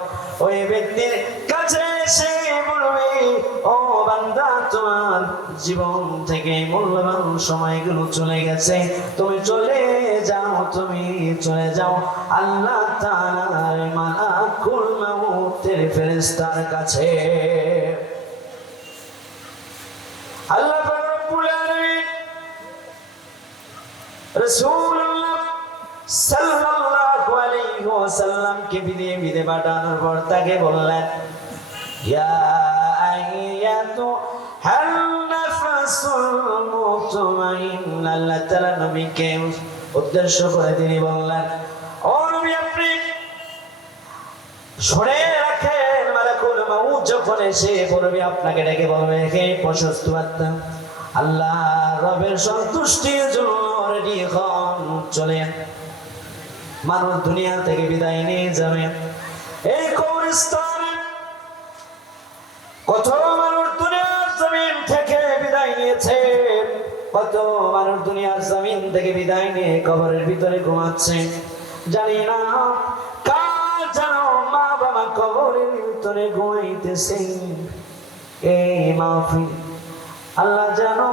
ওই ব্যক্তির কাছে এসে বলবে ও বান্দা তোমার জীবন থেকে মূল্যবান সময়গুলো চলে গেছে, তুমি চলে যাও, তুমি চলে যাও আল্লাহ তাআলার মালাকুল মাউতের ফেরেশতার কাছে। আল্লাহ রাব্বুল আলামিন রাসূলুল্লাহ সাল্লাল্লাহু আলাইহি ওয়াসাল্লামকে বিদে পাঠানোর পর তাকে বললেন ইয়া আইয়াতুহান নাফসুল মুতমাইন্না। আল্লাহ তাআলা নবীকে উদ্দেশ্য করে তিনি বললেন ও নবী আপনি শুনে রাখেন, মালাকুল মাউত যখন এসে পড়বে আপনাকে ডেকে বলবে হে প্রশস্ত আত্মা, আল্লাহ রবের সন্তুষ্টির জন্য রেডি হন, চলেন। মানুষ দুনিয়া থেকে বিদায় নিয়ে যাবে। এই কবরস্থানে কত মানুষ দুনিয়ার জমিন থেকে বিদায় নিয়েছে, কত মানুষ দুনিয়ার জমিন থেকে বিদায় নিয়ে কবরের ভিতরে ঘুমাচ্ছে। জানি না কার যেন মা বাবা কবরের ভিতরে ঘুমাইতেছে। এই মাহফিল আল্লাহ জানো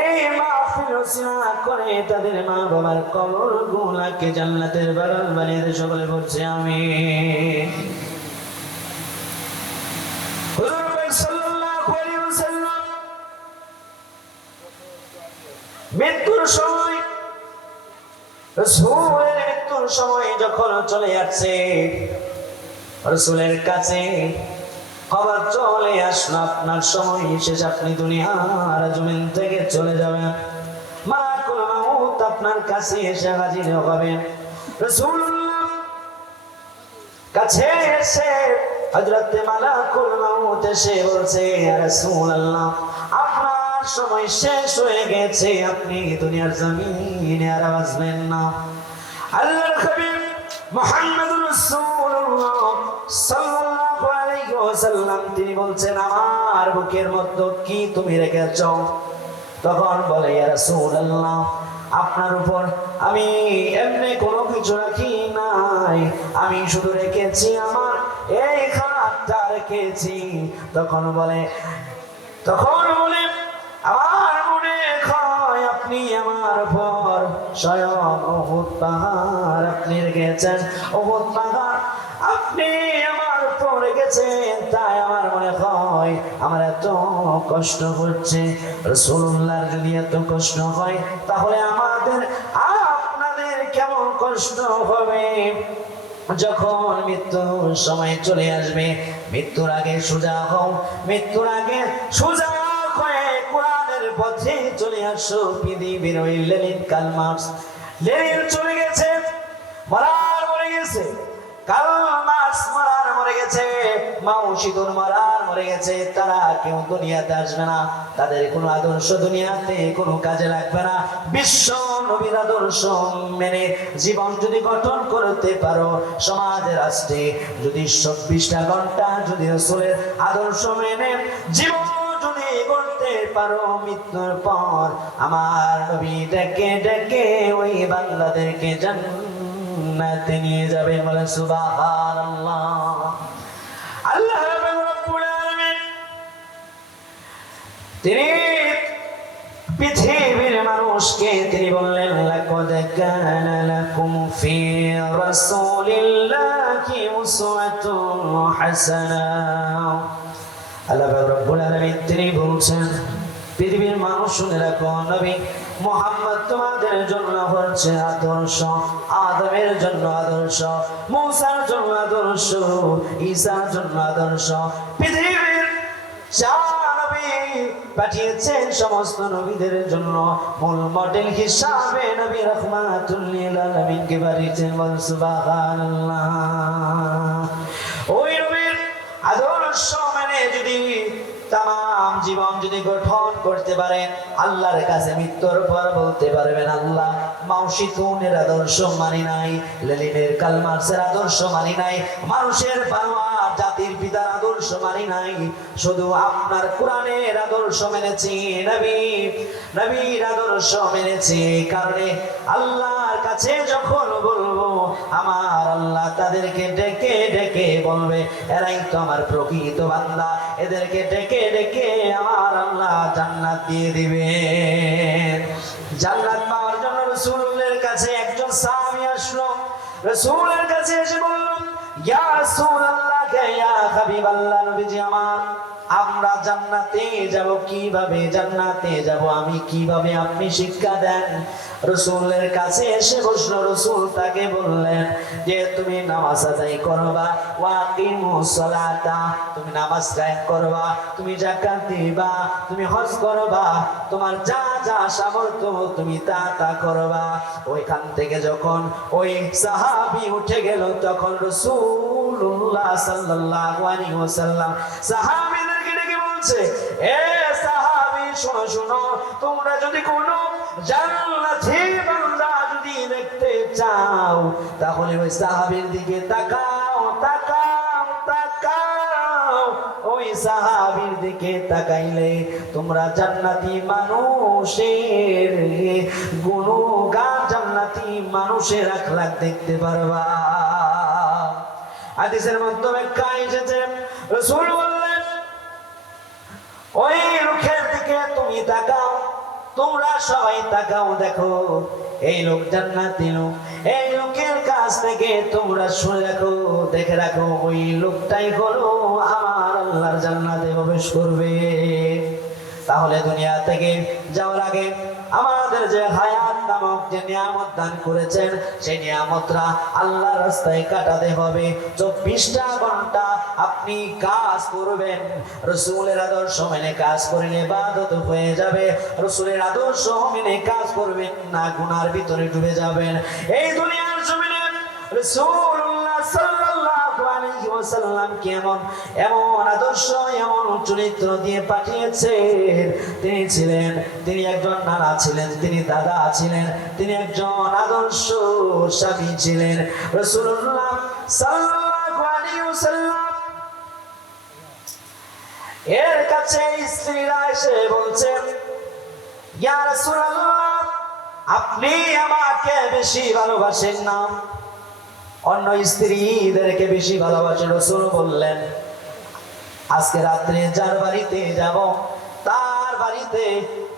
এই মাহফিল রচনা করে তাদের মা বাবার কবর গুনাহকে জান্নাতের বাগান বানিয়ে দে। সকলে বলছে আমিন। হুজুর সাল্লাল্লাহু আলাইহি ওয়াসাল্লাম মৃত্যুর সময়, রাসূলের মৃত্যুর সময় যখন চলে যাচ্ছে, রাসূলের কাছে খবর চলে আসলো আপনার সময় শেষ, আপনি দুনিয়ার জমিন থেকে চলে যাবেন। মালাকুল মাউত আপনার কাছে এসে হাজির হবেন। রাসূলুল্লাহ কাছে এসে হযরত মালাকুল মাউত এসে বলছে ইয়া রাসূলুল্লাহ আপনার সময় শেষ হয়ে গেছে, আপনি দুনিয়ার জমিনে আর আসবেন না। আল্লাহর হাবিব মুহাম্মদুর রাসূলুল্লাহ সাল্লাল্লাহু আলাইহি ওয়াসাল্লাম তিনি বলছেন আমার বুকের মধ্যে কি তুমি রেখেছ? তখন বলে ইয়া রাসূলুল্লাহ আপনার উপর আমি এমনি কোনো কিছু রাখি নাই, আমি শুধু রেখেছি আমার এই হাতটা রেখেছি। তখন বলে আমার মনে হয় আপনি আমার উপর স্বয়ং উহুদ পাহাড় আপনি রেখেছেন, উহুদ পাহাড় আপনি আমার উপর রেখেছেন, তাই আমার মনে হয় আমার এত কষ্ট হচ্ছে। রাসূলুল্লাহর যদি এত কষ্ট হয় তাহলে আমাদের আপনাদের কেমন কষ্ট হবে। যখন মৃত্যুর সময় চলে আসবে, মৃত্যুর আগে সোজা হও, মৃত্যুর আগে সোজা হয়ে কোরআনের পথে চলে আসো। পৃথিবীর ওই লেনিন কার্ল মার্কস, লেনিন চলে গেছে, মরে গেছে, কার্ল মার্কস মরে গেছে, মাও সেতুর মরে গেছে। তারা কেউ দুনিয়াতে আসবে না, তাদের কোনো আদর্শ দুনিয়াতে কোনো কাজে লাগবে না। বিশ্ব নবীর আদর্শ মেনে জীবন যদি গঠন করতে পারো, সমাজে রাষ্ট্রে যদি 24টা ঘন্টা যদি রাসূলের আদর্শ মেনে জীবন যদি গড়তে পারো, মৃত্যুর পর আমার নবী ডেকে ডেকে ওই বান্দাদেরকে জান্নাতে নিয়ে যাবে। বলে সুবহানাল্লাহ। আল্লাহ রাব্বুল আলামিন তিনি পৃথিবীর মানুষকে তিনি বললেন, লাকাদ কানা লাকুম ফি রাসূলিল্লাহি উসওয়াতুন হাসানাহ। আল্লাহ রাব্বুল আলামিন তিনি বলছেন, পৃথিবীর মানুষ শুনে রাখো, নবী মুহাম্মদ তোমাদের জন্য হচ্ছে আদর্শ। আদমের জন্য আদর্শ, মূসার জন্য আদর্শ, ঈসার জন্য আদর্শ। পৃথিবীর নবী পাঠিয়েছেন সমস্ত নবীদের জন্য মূল মডেল হিসাবে নবী রাহমাতুল লিল আলামিনকে পাঠিয়েছেন। বল সুবহানাল্লাহ। ওই নবীর আদর্শ মানে যদি তাম জীবন যদি গঠন করতে পারেন, আল্লাহর কাছে মৃত্যুর পর বলতে পারবেন, আল্লাহ মাও সেতুনের আদর্শ মানি নাই, লেনিনের কার্ল মার্কসের আদর্শ মানি নাই, মানুষের বানোয়াট জাতির পিতার আদর্শ মানি নাই, শুধু আপনার কোরআনের আদর্শ মেনেছি, নবীর আদর্শ মেনেছি। এই কারণে আল্লাহর কাছে যখন বলবো, আমার আল্লাহ তাদেরকে ডেকে ডেকে বলবে, এরাই তো আমার প্রকৃত বান্দা, এদেরকে ডেকে ডেকে আমার আল্লাহ জান্নাত দিয়ে দিবেন। জান্নাত পাওয়ার জন্য রাসূলের কাছে একজন সাহাবী আসলো, রাসূলের কাছে এসে বলল, ইয়া রাসূলুল্লাহ, ইয়া হাবিবাল্লাহ, নবীজি আমার, আমরা জান্নাতে যাব কিভাবে, জান্নাতে যাব আমি কিভাবে, আপনি শিক্ষা দেন। রাসূলের কাছে এসে বসলো, রাসূল তাকে বললেন যে তুমি নামাজ আদায় করবা, ওয়াকিমুস সালাতা, তুমি নামাজ কায়েম করবা, তুমি যাকাত দিবা, তুমি হজ করবা, তোমার যা যা সামর্থ্য তুমি তা তা করবা। ওইখান থেকে যখন ওই সাহাবী উঠে গেল, তখন রাসূলুল্লাহ সাল্লাল্লাহু আলাইহি ওয়াসাল্লাম সাহাবীদেরকে ডেকে বলছে, এ সাহাবী শোনো শোনো, তোমরা যদি কোনো জান্নাতি বান্দা যদি দেখতে চাও, তাহলে ওই সাহাবীর দিকে তাকাও, তাকাও, তাকাও। ওই সাহাবীর দিকে তাকাইলে তোমরা জান্নাতি মানুষের গুণগান, জান্নাতি মানুষের আখলাক দেখতে পারবা। হাদিসের মাধ্যমে কাই এসেছে, রাসূল বললেন, ওই রুখের দিকে তুমি তাকাও, তোমরা সবাই তাকাও, দেখো এই লোক জান্নাতি লোক, এই লোকের কাছ থেকে তোমরা শুনে রাখো, দেখে রাখো, ওই লোকটাই হলো আমার আল্লাহর জান্নাতে প্রবেশ করবে। তাহলে দুনিয়া থেকে যাওয়ার আগে আমাদের যে হায়াত নামক যে নিয়ামত দান করেছেন, সেই নিয়ামতরা আল্লাহর রাস্তায় কাটাতে হবে। 24টা ঘন্টা আপনি কাজ করবেন, রাসূলের আদর্শ মেনে কাজ করেন, ইবাদত হয়ে যাবে। রাসূলের আদর্শ মেনে কাজ করবেন না, গুনার ভিতরে ডুবে যাবেন। এই দুনিয়ার জমিনে রাসূলুল্লাহ সাল্লাল্লাহু আলাইহি ওয়াসাল্লাম এমন আদর্শ, এমন চরিত্র দিয়ে পাঠিয়েছেন। তিনি একজন নানা ছিলেন, তিনি দাদা ছিলেন, তিনি একজন আদর্শ স্বামী ছিলেন। রাসূলুল্লাহ সাল্লাল্লাহু আলাইহি ওয়াসাল্লাম এর কাছে স্ত্রীরা এসে বলছেন, ইয়া রাসূলুল্লাহ, আপনি আমাকে বেশি ভালোবাসেন না, অন্য স্ত্রীদেরকে বেশি ভালোবাসেন। রাসূল বললেন, আজকে রাত্রে যার বাড়িতে যাব, তার বাড়িতে,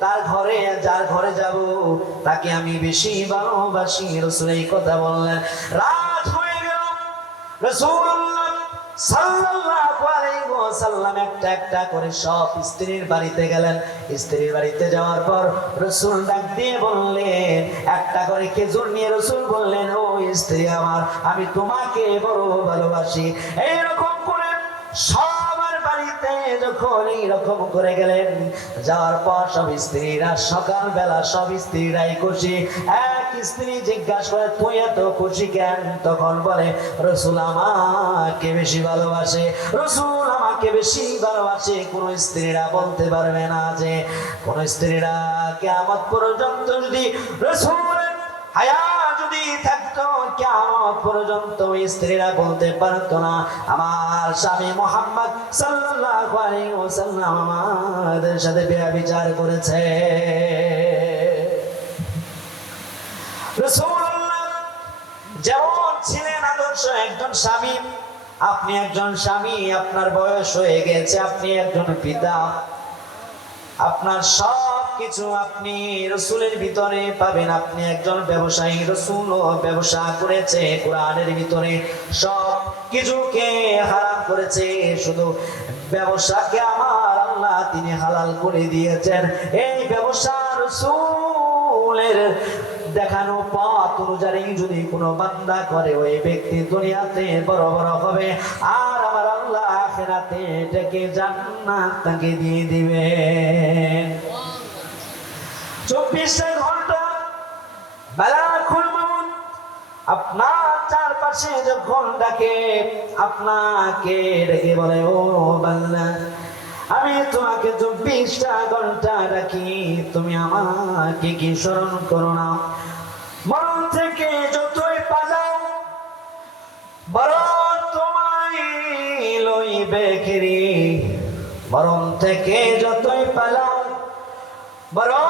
তার ঘরে, যার ঘরে যাব, তাকে আমি বেশি ভালোবাসি। রাসূল এই কথা বললেন। রাত হয়ে গেল, রাসূলুল্লাহ সাল্লাল্লাহু আলাইহি ওয়াসাল্লাম একটা একটা করে সব স্ত্রীর বাড়িতে গেলেন। স্ত্রীর বাড়িতে যাওয়ার পর রাসূল ডাক দিয়ে বললেন, একটা করে খেজুর নিয়ে রাসূল বললেন, ও স্ত্রী আমার, আমি তোমাকে বড় ভালোবাসি। এইরকম করে সবার বাড়িতে যখন এইরকম করে গেলেন, যাওয়ার পর সব স্ত্রীরা সকালবেলা সব স্ত্রীরাই খুশি। এক স্ত্রী জিজ্ঞাসা করে, তুই এত খুশি কেন? তখন বলে, রাসূল আমাকে বেশি ভালোবাসে, রাসূল আমাকে বেশি ভালোবাসে। কোন স্ত্রীরা বলতে পারবে না যে, কোন স্ত্রীরা কিয়ামত পর্যন্ত যদি রাসূলের হায়াত যদি থাকতো, কিয়ামত পর্যন্ত স্ত্রীরা বলতে পারতো না, আমার স্বামী মুহাম্মদ সাল্লাল্লাহু আলাইহি ওয়াসাল্লাম আমাদের সাথে ব্যভিচার করেছে। রাসূলুল্লাহ যেমন ছিলেন আদর্শ একজন স্বামী, আপনি একজন স্বামী, আপনার বয়স হয়ে গেছে, আপনি একজন পিতা, আপনার সব কিছু আপনি রাসূলের ভিতরে পাবেন। আপনি একজন ব্যবসায়ী, রাসূলও ব্যবসা করেছে, কোরআনের ভিতরে সব কিছুকে হারাম করেছে, শুধু ব্যবসাকে আমার আল্লাহ তিনি হালাল করে দিয়েছেন। এই ব্যবসা রাসূলের দেখানো পথ অনুযায়ী যদি কোনো বান্দা করে, ওই ব্যক্তি দুনিয়াতে বড় বড় হবে, আর আমার আল্লাহ আখিরাতে এটাকে জান্নাত তাকে দিয়ে দিবে। 24টা ঘন্টা মালাকুল মউত আপনার চারপাশে যখন ডাকে, আপনাকে ডেকে বলে, ও বান্দা, আমি তোমাকে 24টা ঘন্টা ডাকি, তুমি আমাকে কি স্মরণ করো না? মরণ থেকে যতই পালাও, বরং তোমায় লইবে ঘিরি। মরণ থেকে যতই পালাও, বরং